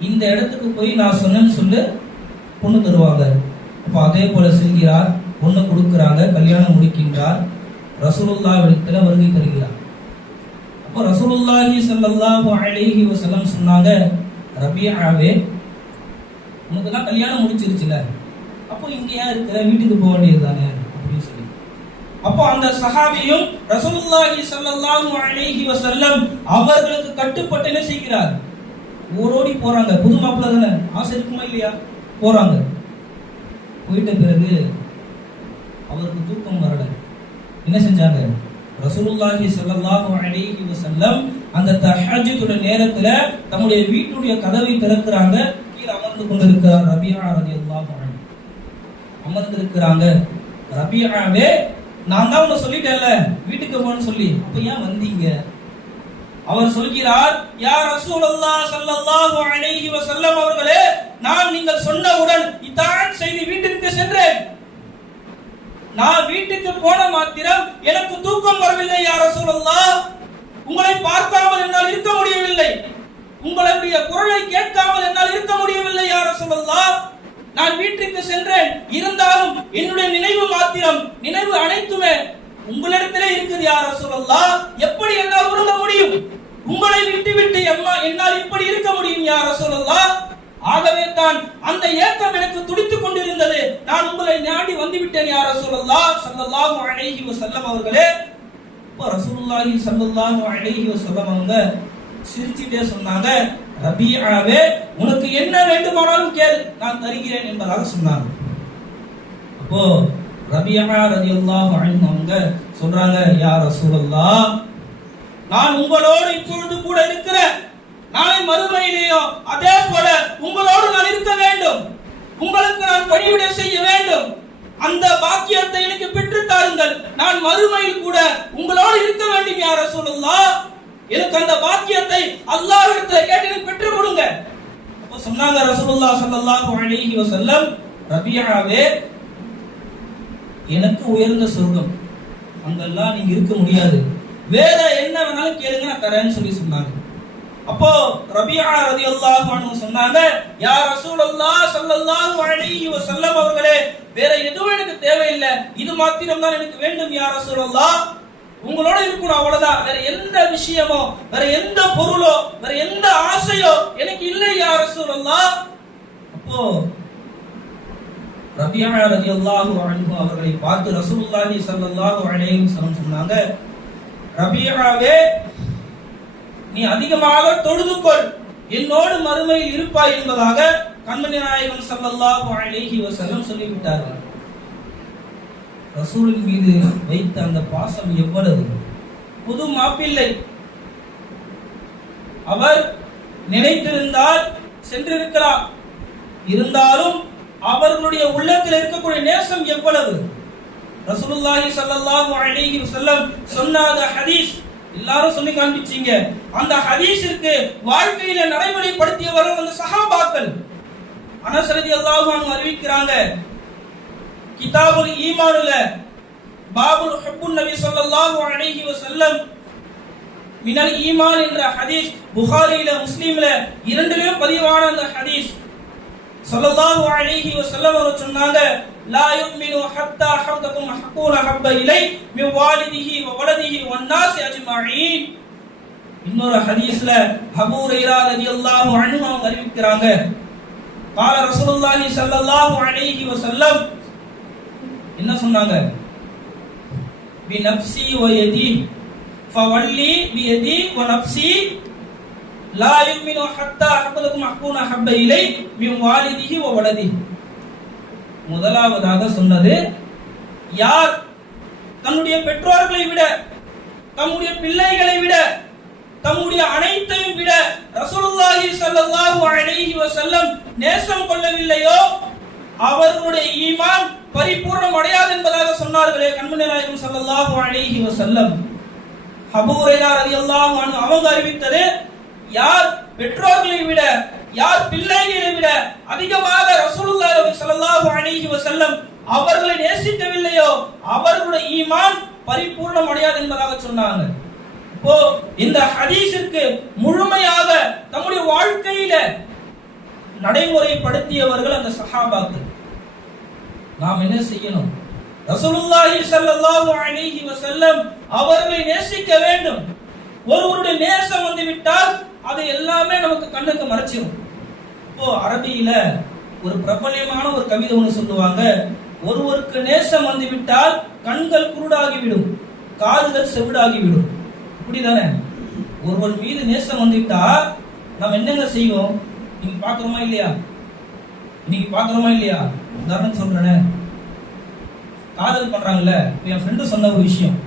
இந்த இடத்துக்கு போய் நான் சொன்னேன்னு சொல்லு, பொண்ணு தருவாங்க. அப்போ அதே போல செல்கிறார், பொண்ணு கொடுக்கிறாங்க, கல்யாணம் முடிக்கின்றார், ரசூலுல்லாஹ் இடத்துல வருகை தருகிறார். அப்போ ரசூலுல்லாஹி ஸல்லல்லாஹு அலைஹி வஸல்லம் சொன்னாங்க, ரபீஆவே உனக்கு தான் கல்யாணம் முடிச்சிருச்சுல, அப்போ இங்க ஏன் இருக்கிற, வீட்டுக்கு போக வேண்டியது தானே அப்படின்னு சொல்லி. அப்போ அந்த சஹாபியும் ரசூலுல்லாஹி ஸல்லல்லாஹு அலைஹி வஸல்லம் அவர்களுக்கு கட்டுப்பட்டு என்ன செய்கிறார், ஓடோடி போறாங்க. புது மாப்பிள்ளை தானே, ஆசை இருக்குமா இல்லையா, போறாங்க. போயிட்ட பிறகு அவருக்கு தூக்கம் வரல. என்ன செஞ்சாங்க, ரசூலுல்லாஹி ஸல்லல்லாஹு அலைஹி வஸல்லம் அந்த தஹஜ்ஜுடைய நேரத்துல தம்முடைய வீட்டுடைய கதவை திறக்கிறாங்க. கீழே அமர்ந்து கொண்டிருக்கிறார் ரபீஆ ரலியல்லாஹு அன்ஹு. அமர்ந்திருக்கிறாங்க. ரபீஆவே, நான் தான் உன்னை சொல்லிட்டேன்ல வீட்டுக்கு போன்னு சொல்லி, அப்ப ஏன் வந்தீங்க? அவர் சொல்கிறார், யா ரசூலுல்லாஹ் ஸல்லல்லாஹு அலைஹி வஸல்லம் அவர்களே, நான் நீங்கள் சொன்னவுடன் இத்தான் செய்து வீட்டுக்கு சென்றேன். நான் வீட்டுக்கு போன மாத்திரம் எனக்கு தூக்கம் வரவில்லை யா ரசூலுல்லாஹ். உங்களை பார்க்காமல் என்னால் இருக்க முடியவில்லை, உங்களுடைய குரலை கேட்காமல் என்னால் இருக்க முடியவில்லை யா ரசூலுல்லாஹ். நான் வீட்டுக்கு சென்றேன், இருந்தாலும் என்னுடைய நினைவு மாத்திரம், நினைவு அனைத்துமே உங்களிடத்திலே இருக்குது யா ரசூலுல்லாஹ். எப்படி என்னால் உறங்க முடியும்? உங்களை விட்டு என்னால் இப்படி இருக்க முடியும் யா ரசூலுல்லாஹ். ஆகவே தான் அந்த ஏக்கம் எனக்கு துடித்துக் கொண்டிருந்தது. நான் உங்களை நாடி வந்து விட்டேன் யா ரசூலுல்லாஹ் ஸல்லல்லாஹு அலைஹி வஸல்லம் அவர்களே. ரசூலுல்லாஹி ஸல்லல்லாஹு அலைஹி வஸல்லம் அவங்க சிரிச்சிட்டே சொன்னாங்க, ரபீஆவே, உனக்கு என்ன வேண்டுமானாலும் கேள், நான் தருகிறேன் என்பதாக சொன்னாங்க. அப்போ ரபீஆ ரலியல்லாஹு அன்ஹு அவங்க சொல்றாங்க, யா ரசூலுல்லாஹ், நான் உங்களோடு இப்பொழுது கூட இருக்கிறேன், நாளை மறுமையிலேயோ அதே போல உங்களோடு நான் இருக்க வேண்டும், உங்களுக்கு நான் பணிவிடை செய்ய வேண்டும். அந்த பாக்கியத்தை எனக்கு பெற்று தாருங்கள், நான் மறுமையில் கூட உங்களோடு இருக்க வேண்டும் யா ரசூலுல்லாஹ். எனக்கு அந்த பாக்கியத்தை அல்லாஹ்விடத்தில் கேட்டு பெற்று கொடுங்க. அப்ப சொன்னாங்க ரசூலுல்லாஹ் ஸல்லல்லாஹு அலைஹி வஸல்லம், ரபீஆவே, எனக்கு உயர்ந்த சொர்க்கம், அங்கெல்லாம் நீங்க இருக்க முடியாது, வேற என்ன வேணாலும் கேளுங்க, நான் தரேன்னு சொல்லி சொன்னாங்க. அப்போ ரபியா ரலியல்லாஹு அன்ஹு சொன்னாங்க, யா ரசூலல்லாஹ் ஸல்லல்லாஹு அலைஹி வஸல்லம் அவர்களே, வேற எதுவும் எனக்கு தேவையில்லை, இது மாத்திரம் தான் எனக்கு வேண்டும் யா ரசூலல்லாஹ், உங்களோட இருக்கணும் அவ்வளவுதான், வேற எந்த விஷயமோ வேற எந்த பொருளோ வேற எந்த ஆசையோ எனக்கு இல்லை யா ரசூலல்லாஹ். அப்போ ரபியா ரலியல்லாஹு அன்ஹு அவர்களை பார்த்து ரசூலுல்லாஹி ஸல்லல்லாஹு அலைஹி வஸல்லம் சொன்னாங்க, ரபியாவே, நீ அதிகமாக தொழுதுகொள், என்னோடு மறுமையில் இருப்பாய் என்பதாக கண்மணி நாயகம் ஸல்லல்லாஹு அலைஹி வஸல்லம் சொல்லிவிட்டார்கள். ரசூலின் மீது வைத்த அந்த பாசம் எவ்வளவு! புது மாப்பிள்ளை, அவர் நினைத்திருந்தால் சென்றிருக்கிறார், இருந்தாலும் அவர்களுடைய உள்ளத்தில் இருக்கக்கூடிய நேசம் எவ்வளவு! ரசூலுல்லாஹி ஸல்லல்லாஹு அலைஹி வஸல்லம் சொன்ன ஹதீஸ் எல்லாரும் சொல்லி காண்பிச்சீங்க. அந்த ஹதீஸிற்கு வாழ்க்கையில நடைமுறைப்படுத்தியவர்கள் அந்த சஹாபாக்கள். அனஸ் ரலியல்லாஹு அன்ஹு அறிவிக்கிறாங்க, கிதாபுல் ஈமானுல பாபுல் ஹுப்புன் நபி ஸல்லல்லாஹு அலைஹி வஸல்லம் மினல் ஈமான் என்ற ஹதீஸ் புகாரியில முஸ்லிம்ல இரண்டிலும் பதிவான அந்த ஹதீஸ். ஸல்லல்லாஹு அலைஹி வஸல்லம் அவர் சொன்னாங்க, லா யுமினு ஹத்தா ஹத்தகும் ஹக்கூன ஹப்ப இலை மின் வாலிதிஹி வ வலதிஹி வன் நாஸ் அஜ்மஈன். இன்னொரு ஹதீஸ்ல அபூ ஹுரைரா ரலியல்லாஹு அன்ஹு அவங்க அறிவிக்கிறாங்க, قال ரசூலுல்லாஹி ஸல்லல்லாஹு அலைஹி வஸல்லம் என்ன சொன்னாங்க, பி நஃப்ஸி வ யதி ஃபவல்லி பி யதி வ நஃப்ஸி லா யுமினு ஹத்தா ஹத்தகும் ஹக்கூன ஹப்ப இலை மின் வாலிதிஹி வ வலதிஹி. முதலாவதாக சொன்னது, யார் தன்னுடைய பெற்றோர்களை விட, தம்முடைய பிள்ளைகளை விட, தம்முடைய அனைத்தையும் விட ரசூலுல்லாஹி ஸல்லல்லாஹு அலைஹி வஸல்லம் நேசம் கொள்ளவில்லையோ அவர்களுடைய ஈமான் பரிபூர்ணம் அடையாது என்பதாக சொன்னார்களே கண்மணி நாயகம் ஸல்லல்லாஹு அலைஹி வஸல்லம். அபூ ஹுரைரா ரலியல்லாஹு அன்ஹு அவங்க அறிவித்தது, யார் பெற்றோர்களை விட, யார் பிள்ளைகளை விட அதிகமாக ரசூலுல்லாஹி ஸல்லல்லாஹு அலைஹி வஸல்லம் அவர்களை நேசிக்கவில்லையோ அவர்களுடைய ஈமான் பரிபூர்ணம் அடையாது என்பதாக சொன்னாங்க. இப்போ இந்த ஹதீஸிற்கு முழுமையாக தம்முடைய வாழ்க்கையில நடைமுறைப்படுத்தியவர்கள் அந்த சஹாபாக்கள். நாம் என்ன செய்யணும்? ரசூலுல்லாஹி ஸல்லல்லாஹு அலைஹி வஸல்லம் அவர்களை நேசிக்க வேண்டும். ஒருவருடைய நேசம் வந்து விட்டால் அது எல்லாமே நமக்கு கண்ணுக்கு மறைச்சிடும். இப்போ அரபியில ஒரு பிரபல்யமான ஒரு கவிதை ஒன்று சொல்லுவாங்க, ஒருவருக்கு நேசம் வந்து விட்டால் கண்கள் குருடாகிவிடும், காதுகள் செவிடாகிவிடும். இப்படிதானே? ஒருவர் மீது நேசம் வந்துட்டா நாம் என்னங்க செய்வோம்? நீங்க பாக்குறோமா இல்லையா? இன்னைக்கு பாக்குறோமா இல்லையா? உதாரணம் சொல்றேனே, காதல் பண்றாங்கல்ல. என் ஃப்ரெண்டு சொன்ன ஒரு விஷயம்,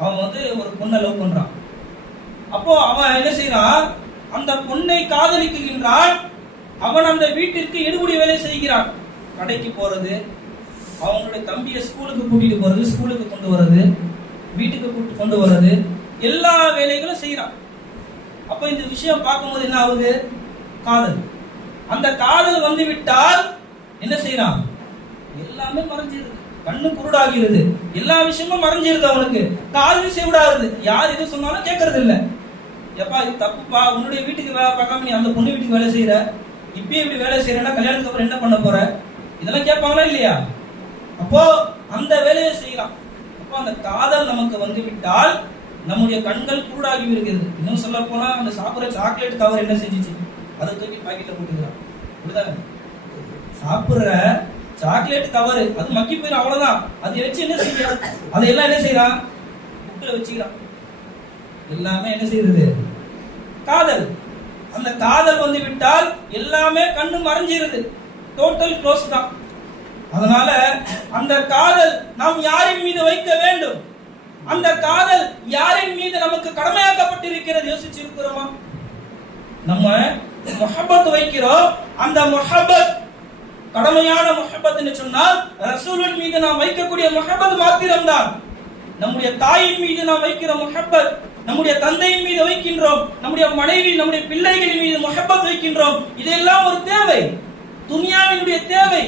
அவன் வந்து ஒரு பொண்ணை லவ் பண்றான். அப்போ அவன் என்ன செய்யறான்? அந்த பொண்ணை காதலிக்கின்றான். அவன் அந்த வீட்டிற்கு எடுபடி வேலை செய்கிறான். கடைக்கு போறது, அவங்களுடைய தம்பியை ஸ்கூலுக்கு கூட்டிட்டு போறது, ஸ்கூலுக்கு கொண்டு வர்றது, வீட்டுக்கு கொண்டு வர்றது, எல்லா வேலைகளும் செய்யறான். அப்ப இந்த விஷயம் பார்க்கும்போது என்ன ஆகுது? காதல். அந்த காதல் வந்து விட்டால் என்ன செய்யறான்? எல்லாமே மறைஞ்சிருது, கண்ணு குருடாகிறது, எல்லா விஷயமும் மறைஞ்சிருது. அவனுக்கு காதல் செவிடாகுது. யார் எது சொன்னாலும் கேட்கறது இல்லை. எப்பா இது தப்புப்பா, உன்னுடைய வீட்டுக்கு வேலை பார்க்காம நீ அந்த பொண்ணு வீட்டுக்கு வேலை செய்யற, இப்பயே இப்படி வேலை செய்யறா, கல்யாணத்துக்கு அப்புறம் என்ன பண்ண போற, இதெல்லாம் கேட்பாங்களா இல்லையா? அப்போ அந்த வேலையை செய்யலாம். அப்போ அந்த காதல் நமக்கு வந்து விட்டால் நம்முடைய கண்கள் குருடாகி இருக்கிறது. இன்னும் சொல்ல போனா அந்த சாப்பிடுற சாக்லேட் கவர் என்ன செஞ்சிச்சு? அதை தூக்கி பாக்கெட்ல போட்டுக்கிறான். அப்படிதானே? சாப்பிடுற சாக்லேட் கவர் அது மக்கி போயிடும், அவ்வளவுதான். அதை வச்சு என்ன செய்யறான்? அதையெல்லாம் என்ன செய்யறான்? புக்கில் வச்சுக்கிறான். எல்லாமே என்ன செய்யறது? காதல். அந்த காதல் வந்து விட்டால் எல்லாமே கண்ணு மறைஞ்சிருது, டோட்டல் க்ளோஸ் தான். அதனால அந்த காதல் நாம் யாரின் மீது வைக்க வேண்டும்? அந்த காதல் யாரின் மீது நமக்கு கடமையாக்கப்பட்டிருக்கிறது? யோசிச்சிருக்கிறோமா? நம்ம முஹப்பத் வைக்கிறோம். அந்த முஹப்பத் கடமையான முஹப்பத்னு சொன்னால் ரசூலின் மீது நாம் வைக்கக்கூடிய முஹப்பத் மாத்திரம்தான். நம்முடைய தாயின் மீது நாம் வைக்கிற முஹப்பத், நம்முடைய தந்தையின் மீது வைக்கின்றோம், நம்முடைய மனைவி, நம்முடைய பிள்ளைகளின் மீது முஹப்பத் வைக்கின்றோம். இதெல்லாம் ஒரு தேவை, துனியாவினுடைய தேவை.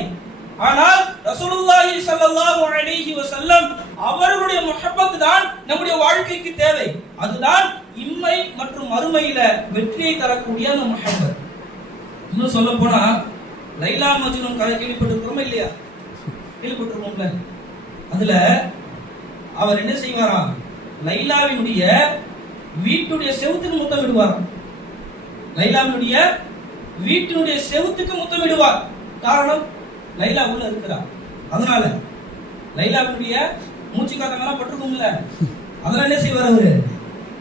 ஆனால் ரசூலுல்லாஹி ஸல்லல்லாஹு அலைஹி வஸல்லம் அவர்களுடைய முஹப்பத் தான் நம்முடைய வாழ்க்கைக்கு தேவை. அதுதான் இம்மை மற்றும் மறுமையில வெற்றியை தரக்கூடிய அந்த முஹப்பத். இன்னும் சொல்ல போனா லைலா மஜ்னூன் கதை கேள்விப்பட்டிருக்கிறோமா இல்லையா? கேள்விப்பட்டிருக்கோம்ல. அதுல அவர் என்ன செய்வாராம், லைலாவினுடைய வீட்டுடைய செவுத்துக்கு முத்தம் விடுவாராம். லைலாவினுடைய வீட்டினுடைய செவுத்துக்கு முத்தம் விடுவார். காரணம், லைலா உள்ள இருக்கிறார். அதனால லைலாவுடைய மூச்சு காத்தங்கெல்லாம் பட்டிருக்கும்ல, அதெல்லாம் என்ன செய்வார் அவரு,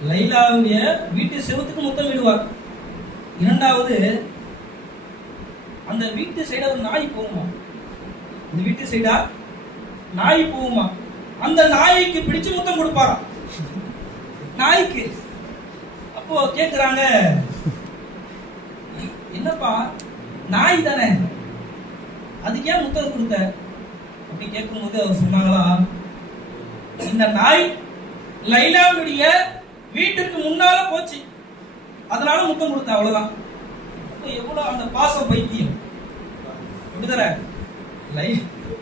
லைலாவுடைய வீட்டு செவுத்துக்கு முத்தம் விடுவார். இரண்டாவது, அந்த வீட்டு சைடா ஒரு நாய் போகுமா, அந்த வீட்டு சைடா நாய் போகுமா, அந்த நாய்க்கு பிடிச்சு முத்தம் கொடுப்பாராம். நாய்க்கு. அப்போ கேக்குறாங்க, என்னப்பா நாய் தானே, அதுக்கு ஏன் முத்தம் கொடுத்த அப்படி கேட்கும் போது அவர் சொன்னாங்களா, இந்த நாய் லைலாவுடைய வீட்டுக்கு முன்னால போச்சு, அதனால முத்தம் கொடுத்த, அவ்வளவுதான். எவ்வளவு அந்த பாசம் பைத்தியம்.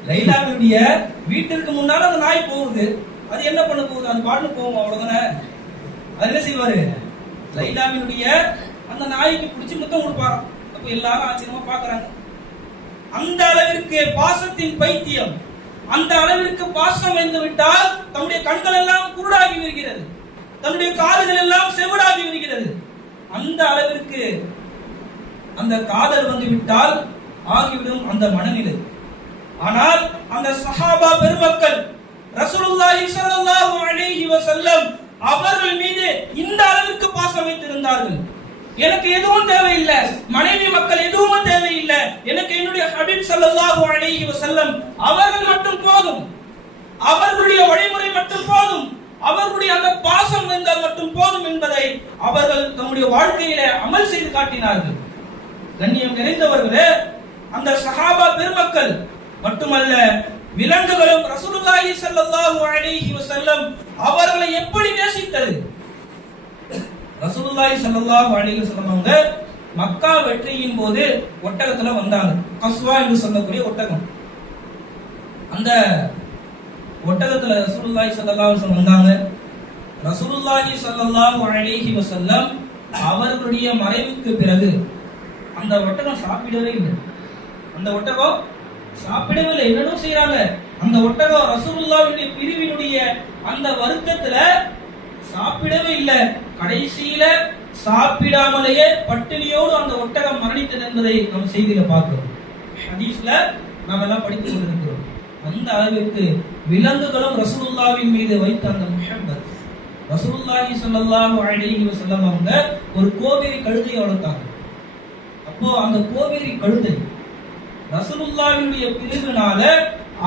லைலாவுடைய வீட்டிற்கு முன்னால அந்த நாய் போகுது, அது என்ன பண்ண போகுது, அது பாட்டு போகும், அவ்வளவுதானே. அது என்ன செய்வாரு, லைலாவினுடைய அந்த நாய்க்கு பிடிச்சு முத்தம் கொடுப்பாராம். அப்ப எல்லாரும் ஆச்சரியமா பாக்குறாங்க. அந்த அளவிற்கு பாசத்தின் பைத்தியம், அந்த அளவிற்கு பாசம் வந்து விட்டால் தன்னுடைய கண்கள் எல்லாம் குருடாகி விடுகிறது, தன்னுடைய காதுகள் எல்லாம் செவிடாகி விடுகிறது. அந்த அளவிற்கு அந்த காதல் வந்து விட்டால் ஆகிவிடும் அந்த மனநிலை. ஆனால் அந்த சஹாபா பெருமக்கள் ரசூலுல்லாஹி ஸல்லல்லாஹு அலைஹி வஸல்லம் அவர்கள் மீது இந்த அளவிற்கு பாசம் வைத்திருந்தார்கள். எனக்கு எதுவும் தேவையில்லை, மனைவி மக்கள் எதுவும் தேவையில்லை, எனக்கு என்னுடைய ஹபீப் ஸல்லல்லாஹு அலைஹி வஸல்லம் அவர்கள் மட்டும் போதும், அவர்களுடைய வழிமுறை மட்டும் போதும், அவர்களுடைய அந்த பாசம் வந்தால் மட்டும் போதும் என்பதை அவர்கள் தம்முடைய வாழ்க்கையில அமல் செய்து காட்டினார்கள். கண்ணியம் நிறைந்தவர்களே, அந்த சஹாபா பெருமக்கள் மட்டுமல்ல, விலங்குகளும் ரசூலுல்லாஹி ஸல்லல்லாஹு அலைஹி வஸல்லம் அவர்களை எப்படி நேசித்தது. ரசூலுல்லாஹி ஸல்லல்லாஹு அலைஹி வஸல்லம் அவங்க மக்கா வெற்றியின் போது ஒட்டகத்துல வந்தாங்க. கஸ்வா என்று சொல்லக்கூடிய ஒட்டகம். அந்த ஒட்டகத்துல ரசூலுல்லாஹி ஸல்லல்லாஹு அலைஹி வஸல்லம் வந்தாங்க. ரசூலுல்லாஹி ஸல்லல்லாஹு அலைஹி வஸல்லம் அவர்களுடைய மறைவுக்கு பிறகு அந்த ஒட்டகம் சாப்பிடவே இல்லை. அந்த ஒட்டகம் சாப்பிடவே இல்லை. என்னன்னு செய்யறாங்க, அந்த ஒட்டகம் ரசூலுல்லாஹ்வுடைய பிரிவினுடைய அந்த வருத்தத்துல சாப்பிடவே இல்லை. கடைசியில சாப்பிடாமலேயே பட்டினியோடு அந்த ஒட்டகம் மரணித்தது என்பதை நாம் செய்தியில பார்க்கிறோம். ஹதீஸ்ல நாம் எல்லாம் படித்துக் கொண்டிருக்கிறோம். அந்த அளவிற்கு விலங்குகளும் ரசூலுல்லாஹ்வின் மீது வைத்த அந்த முஹப்பத். ரசூலுல்லாஹி ஸல்லல்லாஹு அலைஹி வஸல்லம் அவங்க ஒரு கோவேரி கழுதையை வளர்த்தாங்க. அப்போ அந்த கோவேரி கழுதை ரசூலுல்லாஹ்வுடைய பிரிவினால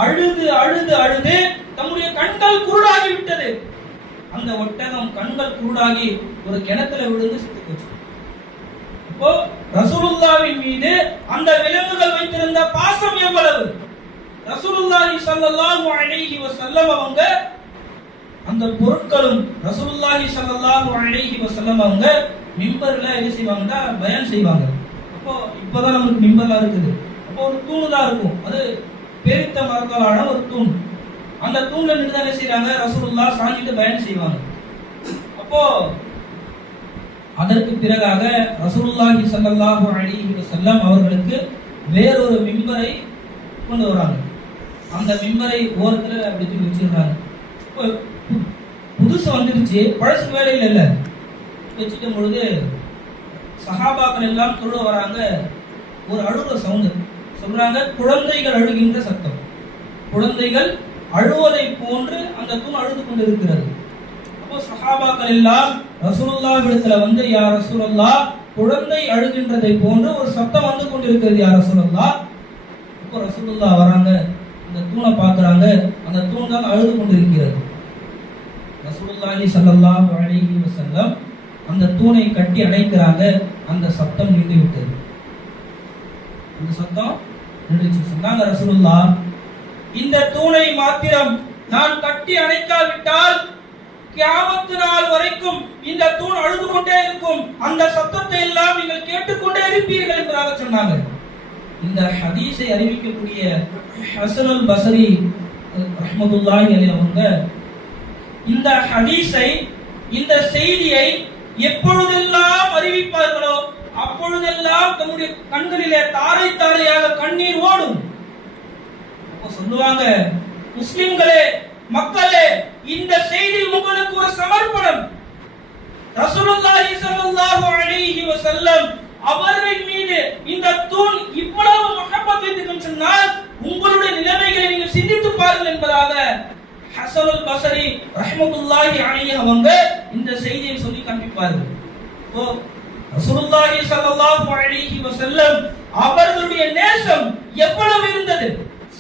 அழுது அழுது அழுது தம்முடைய கண்கள் குருடாகி விட்டது. அந்த ஒட்டகம் கண்கள் குருடாகி ஒரு கிணத்துல விழுந்து செத்து போச்சு. அப்போ ரசூலுல்லாஹ்வின் மீது அந்த விலங்குகள் வைத்திருந்த பாசம் எவ்வளவு. ரசூலுல்லாஹி ஸல்லல்லாஹு அலைஹி வஸல்லம் அவங்க அந்த பொருட்களும் ரசூலுல்லாஹி ஸல்லல்லாஹு அலைஹி வஸல்லம் அவங்க மிம்பர்ல என்ன செய்வாங்கன்னா பயான் செய்வாங்க. அப்போ இப்பதான் நமக்கு மிம்பர்லாம் இருக்குது. அப்போ ஒரு தூணு தான் இருக்கும், அது பெரித்த மரத்தாலான ஒரு தூண். அந்த தூண்ல நின்று தான் என்ன செய்யறாங்க, ரசூலுல்லாஹ் சாஞ்சிட்டு பயான் செய்வாங்க. அப்போ அதற்கு பிறகாக ரசூலுல்லாஹி ஸல்லல்லாஹு அலைஹி வஸல்லம் அவர்களுக்கு வேறொரு மிம்பரை கொண்டு வராங்க. அந்த மிம்பரை ஓரத்துல அப்படி தூக்கி வச்சிருக்காங்க. புதுசு வந்துருச்சு, பழசு வேலையில் இல்ல. வச்சுக்கும் பொழுது சஹாபாக்கள் எல்லாம் தொழ வராங்க. ஒரு அழுகிற சவுண்டு சொல்றாங்க, குழந்தைகள் அழுகின்ற சத்தம். குழந்தைகள் அழுவதை போன்று அந்த தூண் அழுது கொண்டிருக்கிறது. அப்போ சஹாபாக்கள் எல்லாம் ரசூலுல்லாஹ்விடத்துல வந்து, யா ரசூலுல்லாஹ், குழந்தை அழுகின்றதை போன்று ஒரு சத்தம் வந்து கொண்டிருக்கிறது யா ரசூலுல்லாஹ். அப்போ ரசூலுல்லாஹ் வராங்க, அந்த தூணை பார்க்கறாங்க, அந்த தூண் தான் அழுது கொண்டிருக்கிறது. ரசூலுல்லாஹி ஸல்லல்லாஹு அலைஹி வஸல்லம் அந்த தூணை கட்டி அணைக்கிறாங்க. அந்த சத்தம் நின்று விட்டது. அந்த சத்தம் நின்றுச்சு. சொன்னாங்க ரசூலுல்லாஹ், இந்த தூணை மாத்திரம் நான் கட்டி அணைக்காவிட்டால் கியாமத் நாள் வரைக்கும் இந்த தூண் அழுது கொண்டே இருக்கும், அந்த சத்தத்தை எல்லாம் நீங்கள் கேட்டுக்கொண்டே இருப்பீர்கள் என்பதாக சொன்னாங்க. இந்த ஹதீஸை அறிவிக்கக்கூடிய ஹஸனுல் பஸ்ரி ரஹ்மத்துல்லாஹி அலைஹி அவங்க இந்த ஹதீஸை, இந்த செய்தியை எப்பொழுதெல்லாம் அறிவிப்பார்களோ அப்பொழுதெல்லாம் நம்முடைய கண்களிலே தாரை தாரையாக கண்ணீர் ஓடும். அப்போ சொல்லுவாங்க, முஸ்லிம்களே, மக்களே, இந்த செய்தி உங்களுக்கு ஒரு சமர்ப்பணம். ரசூலுல்லாஹி ஸல்லல்லாஹு அலைஹி வஸல்லம் அவர்கள் மீது இந்த தூண் இவ்வளவு முஹப்பத் வைத்திருக்கும் சொன்னால் உங்களுடைய நிலைமைகளை நீங்கள் சிந்தித்து பாருங்கள் என்பதாக ஹஸனுல் பஸரி ரஹ்மத்துல்லாஹி அலைஹி அவங்க இந்த செய்தியை சொல்லி காண்பிப்பார்கள். ஓ, ரசூலுல்லாஹி ஸல்லல்லாஹு அலைஹி வஸல்லம் அவர்களுடைய நேசம் எவ்வளவு இருந்தது.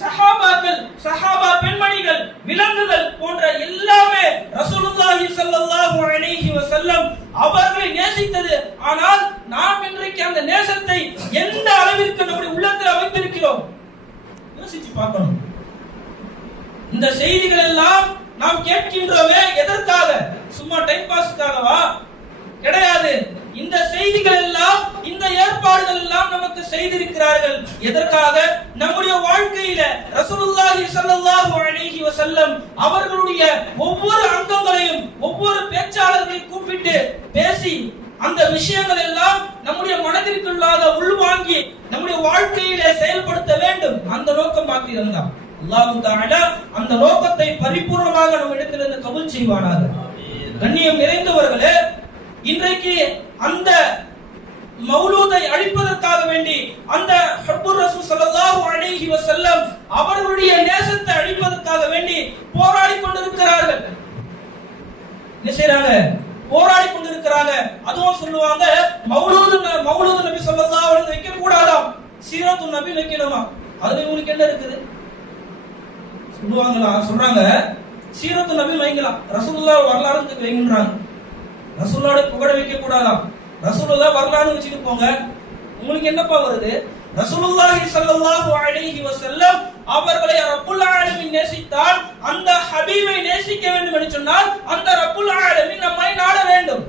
சஹாபாக்கள், சஹாபா பெண்மணிகள், விலங்குகள் போன்ற எல்லாமே ரசூலுல்லாஹி ஸல்லல்லாஹு அலைஹி வஸல்லம் அவர்களை நேசித்தது. ஆனால் நாம் இன்றைக்கு அந்த நேசத்தை எந்த அளவிற்கு நம்முடைய உள்ளத்தில் வைத்திருக்கிறோம் யோசிச்சு பார்க்கணும். இந்த செய்திகள் எல்லாம் நாம் கேட்கின்றோமே, எதற்காக? சும்மா டைம் பாஸ்க்காகவா? கிடையாது. இந்த செய்திகள் எல்லாம், இந்த ஏற்பாடுகள் எல்லாம் நமக்கு செய்திருக்கிறார்கள். எதற்காக? நம்முடைய வாழ்க்கையில ரசூலுல்லாஹி ஸல்லல்லாஹு அலைஹி வஸல்லம் அவர்களுடைய ஒவ்வொரு அங்கங்களையும் ஒவ்வொரு பேச்சாளர்களையும் கூப்பிட்டு பேசி அந்த விஷயங்கள் எல்லாம் நம்முடைய மனதிற்குள்ளாக உள்வாங்கி நம்முடைய வாழ்க்கையில செயல்படுத்த வேண்டும். அந்த நோக்கம் மாத்திரம்தான். அல்லாஹ் தஆலா அந்த நோக்கத்தை பரிபூர்ணமாக நம்ம இடத்திலிருந்து கபூல் செய்வானாக. கண்ணியம் நிறைந்தவர்களே, இன்றைக்கு அந்த மௌலூதை அழிப்பதற்காக வேண்டி, அந்த ஹுப்பர் ரசூல் ஸல்லல்லாஹு அலைஹி வஸல்லம் அவர்களுடைய நேசத்தை அழிப்பதற்காக வேண்டி போராடி கொண்டிருக்கிறார்கள். என்ன செய்றாங்க? போராடி கொண்டிருக்கிறாங்க. அதுவும் சொல்லுவாங்க, மௌலூது நபி ஸல்லல்லாஹு அலைஹி வைக்க கூடாதாம், சீரத்து நபி வைக்கணுமா. அதுல உங்களுக்கு என்ன இருக்குது? சொல்றாங்க சீரத்து நபி வைக்கலாம், ரசூலுல்லாஹ் வரலாறு வைங்கன்றாங்க. ரசூலுல்லாஹ் புகழ வைக்க கூடாதாம். ரசூலுல்லாஹ் வரலாறு வச்சுட்டு போங்க. உங்களுக்கு என்னப்பா வருது? ரசூலுல்லாஹி ஸல்லல்லாஹு அலைஹி வஸல்லம் அவர்களை ரப்புல் ஆலமீன் நேசித்தால், அந்த ஹபீபை நேசிக்க வேண்டும் என்று சொன்னால் அந்த ரப்புல் ஆலமீன் நம்மை நாட வேண்டும்.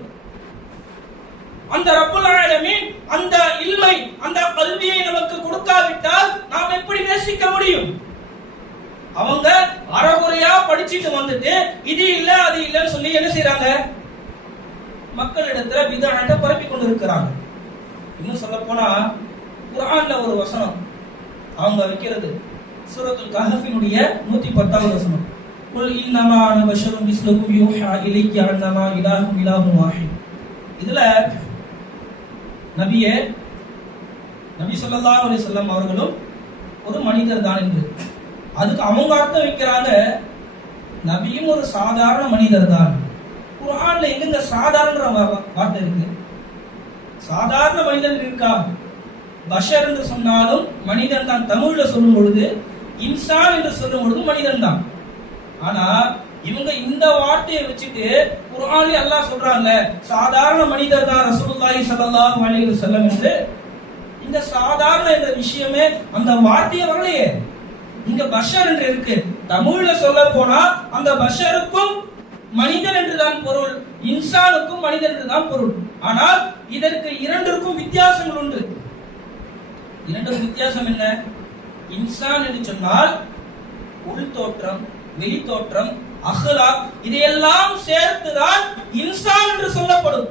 அந்த ரப்புல் ஆலமீன் அந்த இல்மை, அந்த கல்வியை நமக்கு கொடுக்காவிட்டால் நாம் எப்படி நேசிக்க முடியும்? அவங்க அறகுறையா படிச்சுட்டு வந்துட்டு இது இல்ல அது இல்லன்னு சொல்லி என்ன செய்றாங்க? மக்களிடத்துல பித்அத்தை பரப்பி கொண்டிருக்கிறாங்க. இன்னும் சொல்ல போனா குர்ஆன்ல ஒரு வசனம் அவங்க வைக்கிறது, சூரத்துல் கஹஃபினுடைய 110வது வசனம், குல் இன்னமா அன பஷரும் மிஸ்லுக்கும் யூஹா இலைய அன்னமா இலாஹும் இலாஹும் வாஹித். இதுல நபி ஸல்லல்லாஹு அலைஹி வஸல்லம் அவர்களும் ஒரு மனிதர் தான் என்று அதுக்கு அவங்க அர்த்தம் வைக்கிறாங்க, நபியும் ஒரு சாதாரண மனிதர் தான். குர்ஆன்ல எங்க சாதாரண வார்த்தை இருக்கு? சாதாரண மனிதன் இருக்கா? பஷர் என்று சொன்னாலும் மனிதன் தான். தமிழ்ல சொல்லும் பொழுது இன்சான் என்று சொல்லும் பொழுது மனிதன் தான். ஆனா இவங்க இந்த வார்த்தையை வச்சுட்டு குர்ஆன்ல அல்லாஹ் சொல்றாங்க சாதாரண மனிதர் தான் ரசூலுல்லாஹி ஸல்லல்லாஹு அலைஹி வஸல்லம் என்று. இந்த சாதாரண என்ற விஷயமே அந்த வார்த்தையே வரலையே. இங்க பஷர் என்று இருக்கு. தமிழ்ல சொல்ல போனா அந்த பஷருக்கும் மனிதன் என்றுதான் பொருள், இன்சானுக்கும் மனிதன் என்றுதான் பொருள். ஆனால் இதற்கு இரண்டிற்கும் வித்தியாசங்கள் உண்டு. இரண்டும் வித்தியாசம் என்ன? இன்சான் என்று சொன்னால் உள் தோற்றம், வெளி தோற்றம், அஹ்லாக் இதையெல்லாம் சேர்த்துதான் இன்சான் என்று சொல்லப்படும்.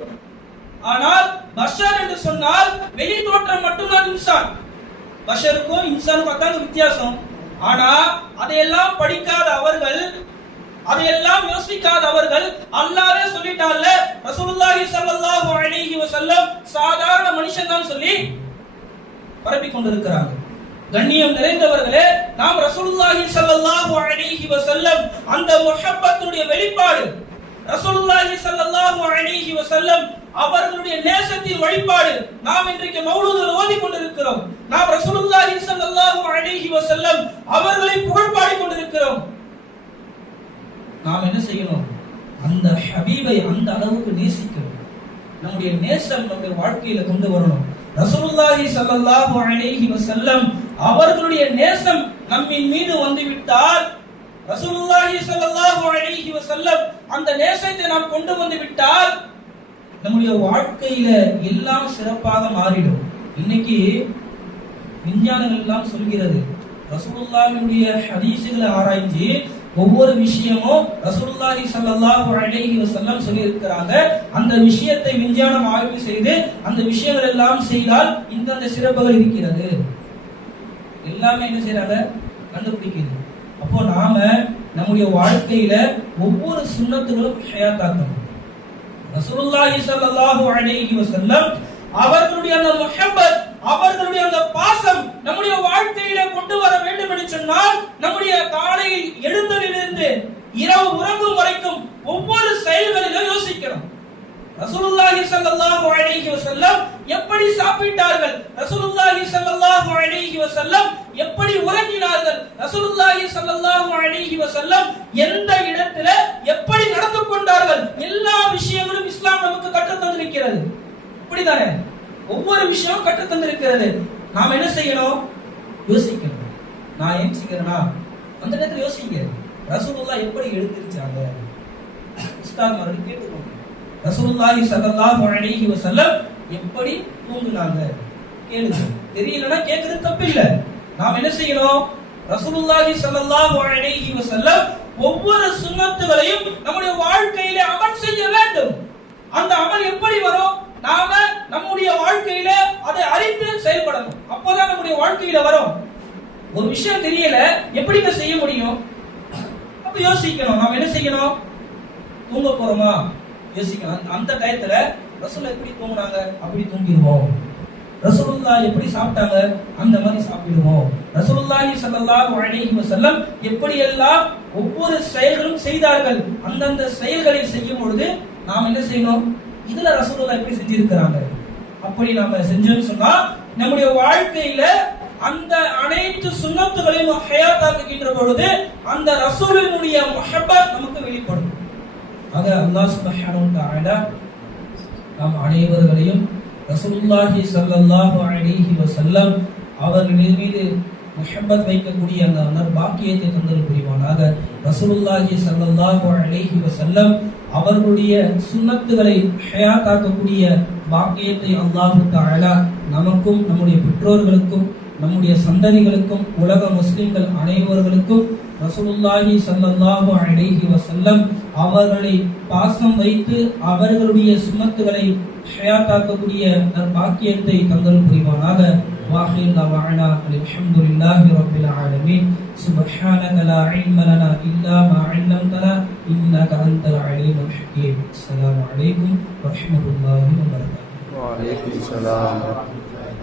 ஆனால் பஷர் என்று சொன்னால் வெளி தோற்றம் மட்டும்தான் இன்சான். பஷருக்கும் இன்சானுக்கும் அதான் வித்தியாசம். ஆனா அதையெல்லாம் படிக்காத அவர்கள், அதையெல்லாம் யோசிக்காத அவர்கள் அல்லாஹ்வே சொல்லிட்டார்ல ரசூலுல்லாஹி ஸல்லல்லாஹு அலைஹி வஸல்லம் சாதாரண மனுஷன் தான் சொல்லி பரப்பி கொண்டிருக்கிறாங்க. கண்ணியம் நிறைந்தவர்களே, நாம் ரசூலுல்லாஹி ஸல்லல்லாஹு அலைஹி வஸல்லம் அந்த முஹப்பத்துடைய வெளிப்பாடு, ரசூலுல்லாஹி ஸல்லல்லாஹு அலைஹி வஸல்லம் அவர்களுடைய நேசத்தின் வெளிப்பாடு நாம் இன்றைக்கு மௌலூதுல ஓதி கொண்டிருக்கிறோம். நாம் ரசூலுல்லாஹி ஸல்லல்லாஹு அலைஹி வஸல்லம் அவர்களை புகழ்பாடி கொண்டிருக்கிறோம். நாம் என்ன செய்யணும்? அந்த ஹபீபை அந்த அளவுக்கு நேசிக்கணும். நம்முடைய நேசம் நம்முடைய வாழ்க்கையில கொண்டு வரணும். ரசூலுல்லாஹி ஸல்லல்லாஹு அலைஹி வஸல்லம் அவர்களுடைய நேசம் நம்மின் மீது வந்துவிட்டால், ரசூலுல்லாஹி ஸல்லல்லாஹு அலைஹி வஸல்லம் அந்த நேசத்தை நாம் கொண்டு வந்து விட்டால் நம்முடைய வாழ்க்கையில எல்லாம் சிறப்பாக மாறிடும். இன்னைக்கு விஞ்ஞானங்கள் எல்லாம் சொல்கிறது, ரசூலுல்லாஹினுடைய ஹதீஸ்களை ஆராய்ச்சி ஒவ்வொரு விஷயமும் ரசூலுல்லாஹி ஸல்லல்லாஹு அலைஹி வஸல்லம் சொல்லி இருக்கிறாங்க. அந்த விஷயத்தை விஞ்ஞானம் ஆய்வு செய்து அந்த விஷயங்கள் எல்லாம் செய்தால் இந்த சிறப்புகள் இருக்கிறது எல்லாமே என்ன செய்யறாங்க கண்டுபிடிக்குது. அப்போ நாம நம்முடைய வாழ்க்கையில ஒவ்வொரு சுன்னத்துகளும் ஹயாத்தாக்கணும். ரசூலுல்லாஹி ஸல்லல்லாஹு அலைஹி வஸல்லம் அவர்களுடைய அந்த முஹப்பத், அவர்களுடைய அந்த பாசம் நம்முடைய வாழ்க்கையில கொண்டு வர வேண்டும் என்று சொன்னால் நம்முடைய காலையில் எழுந்ததிலிருந்து இரவு உறங்கும் வரைக்கும் ஒவ்வொரு செயல்களிலும் யோசிக்கணும். ரசூலுல்லாஹி ஸல்லல்லாஹு அலைஹி வஸல்லம் எப்படி சாப்பிட்டார்கள், ரசூலுல்லாஹி ஸல்லல்லாஹு அலைஹி வஸல்லம் எப்படி உறங்கினார்கள், ரசூலுல்லாஹி ஸல்லல்லாஹு அலைஹி வஸல்லம் எந்த இடத்துல எப்படி நடந்து கொண்டார்கள், எல்லா விஷயங்களும் இஸ்லாம் நமக்கு கற்றுத் தந்திருக்கிறது. இப்படிதானே ஒவ்வொரு விஷயமும் கற்றுத் தந்திருக்கிறது. நாம் என்ன செய்யணும்? யோசிக்கணும். நான் ஏன் செய்கிறேனா அந்த நேரத்தில் யோசிங்க. ரசூலுல்லாஹ் எப்படி எழுந்திருச்சாங்க உஸ்தாத் மாதிரி கேட்டுக்கோங்க. ரசூலுல்லாஹி ஸல்லல்லாஹு அலைஹி வஸல்லம் எப்படி தூங்குனாங்க கேளுங்க. தெரியலனா கேக்குறது தப்பில்லை. நாம் என்ன செய்யணும்? ரசூலுல்லாஹி ஸல்லல்லாஹு அலைஹி வஸல்லம் ஒவ்வொரு சுன்னத்துகளையும் நம்முடைய வாழ்க்கையிலே அமல் செய்ய வேண்டும். அந்த அமல் எப்படி வரும்? நாம நம்முடைய வாழ்க்கையில அதை அறிந்து செயல்படணும். அப்போதான் நம்முடைய வாழ்க்கையில வரும். ஒரு விஷயம் தெரியல எப்படிங்க செய்ய முடியும்? அப்ப யோசிக்கணும். நாம் என்ன செய்யணும்? தூங்க போறோமா யோசிக்கணும். அந்த டயத்துல ரசூல் எப்படி தூங்குனாங்க அப்படி தூங்கிடுவோம். ரசூலுல்லாஹ் எப்படி சாப்பிட்டாங்க அந்த மாதிரி சாப்பிடுவோம். ரசூலுல்லாஹி ஸல்லல்லாஹு அலைஹி வஸல்லம் எப்படி எல்லாம் ஒவ்வொரு செயல்களும் செய்தார்கள், அந்தந்த செயல்களை செய்யும் பொழுது நாம் என்ன செய்யணும்? இதுல ரசூலுல்லாஹ் எப்படி செஞ்சிருக்கிறாங்க அப்படி நாம செஞ்சோம்னு சொன்னா நம்முடைய வாழ்க்கையில அந்த அனைத்து சுன்னத்துகளையும் ஹயாத்தாக்குகின்ற பொழுது அந்த ரசூலினுடைய முஹப்பத் நமக்கு வெளிப்படும். ஆக அல்லாஹ் சுப்ஹானஹு வ தஆலா நாம் அனைவர்களையும் ரசூலுல்லாஹி ஸல்லல்லாஹு அலைஹி வஸல்லம் அவர்களின் மீது முஹப்பத் வைக்கக்கூடிய அந்த நற்பாக்கியத்தை தந்தல் புரிவானாக. ரசூலுல்லாஹி ஸல்லல்லாஹு அலைஹி வஸல்லம் அவர்களுடைய சுன்னத்துகளை ஹயாத்தாக்கக்கூடிய பாக்கியத்தை அல்லாஹ் தஆலா நமக்கும் நம்முடைய பெற்றோர்களுக்கும் நம்முடைய சந்ததிகளுக்கும் உலக முஸ்லிம்கள் அனைவர்களுக்கும் ரசூலுல்லாஹி ஸல்லல்லாஹு அலைஹி வஸல்லம் அவர்களை பாசம் வைத்து அவர்களுடைய சுன்னத்துகளை ஹயாத்தாக்கக்கூடிய பாக்கியத்தை தந்தல் புரிவானாக. வாஹிர் தஅவானா அல்ஹம்துலில்லாஹி ரப்பில் ஆலமீன். சுப்ஹானக லா இல்ம லனா இல்லா மா அல்லம்தனா இன்னக அன்தல் அலீமுல் ஹக்கீம். அஸ்ஸலாமு அலைக்கும் வ ரஹ்மத்துல்லாஹி வ பரகாத்துஹு. வ அலைக்கும் ஸலாம்.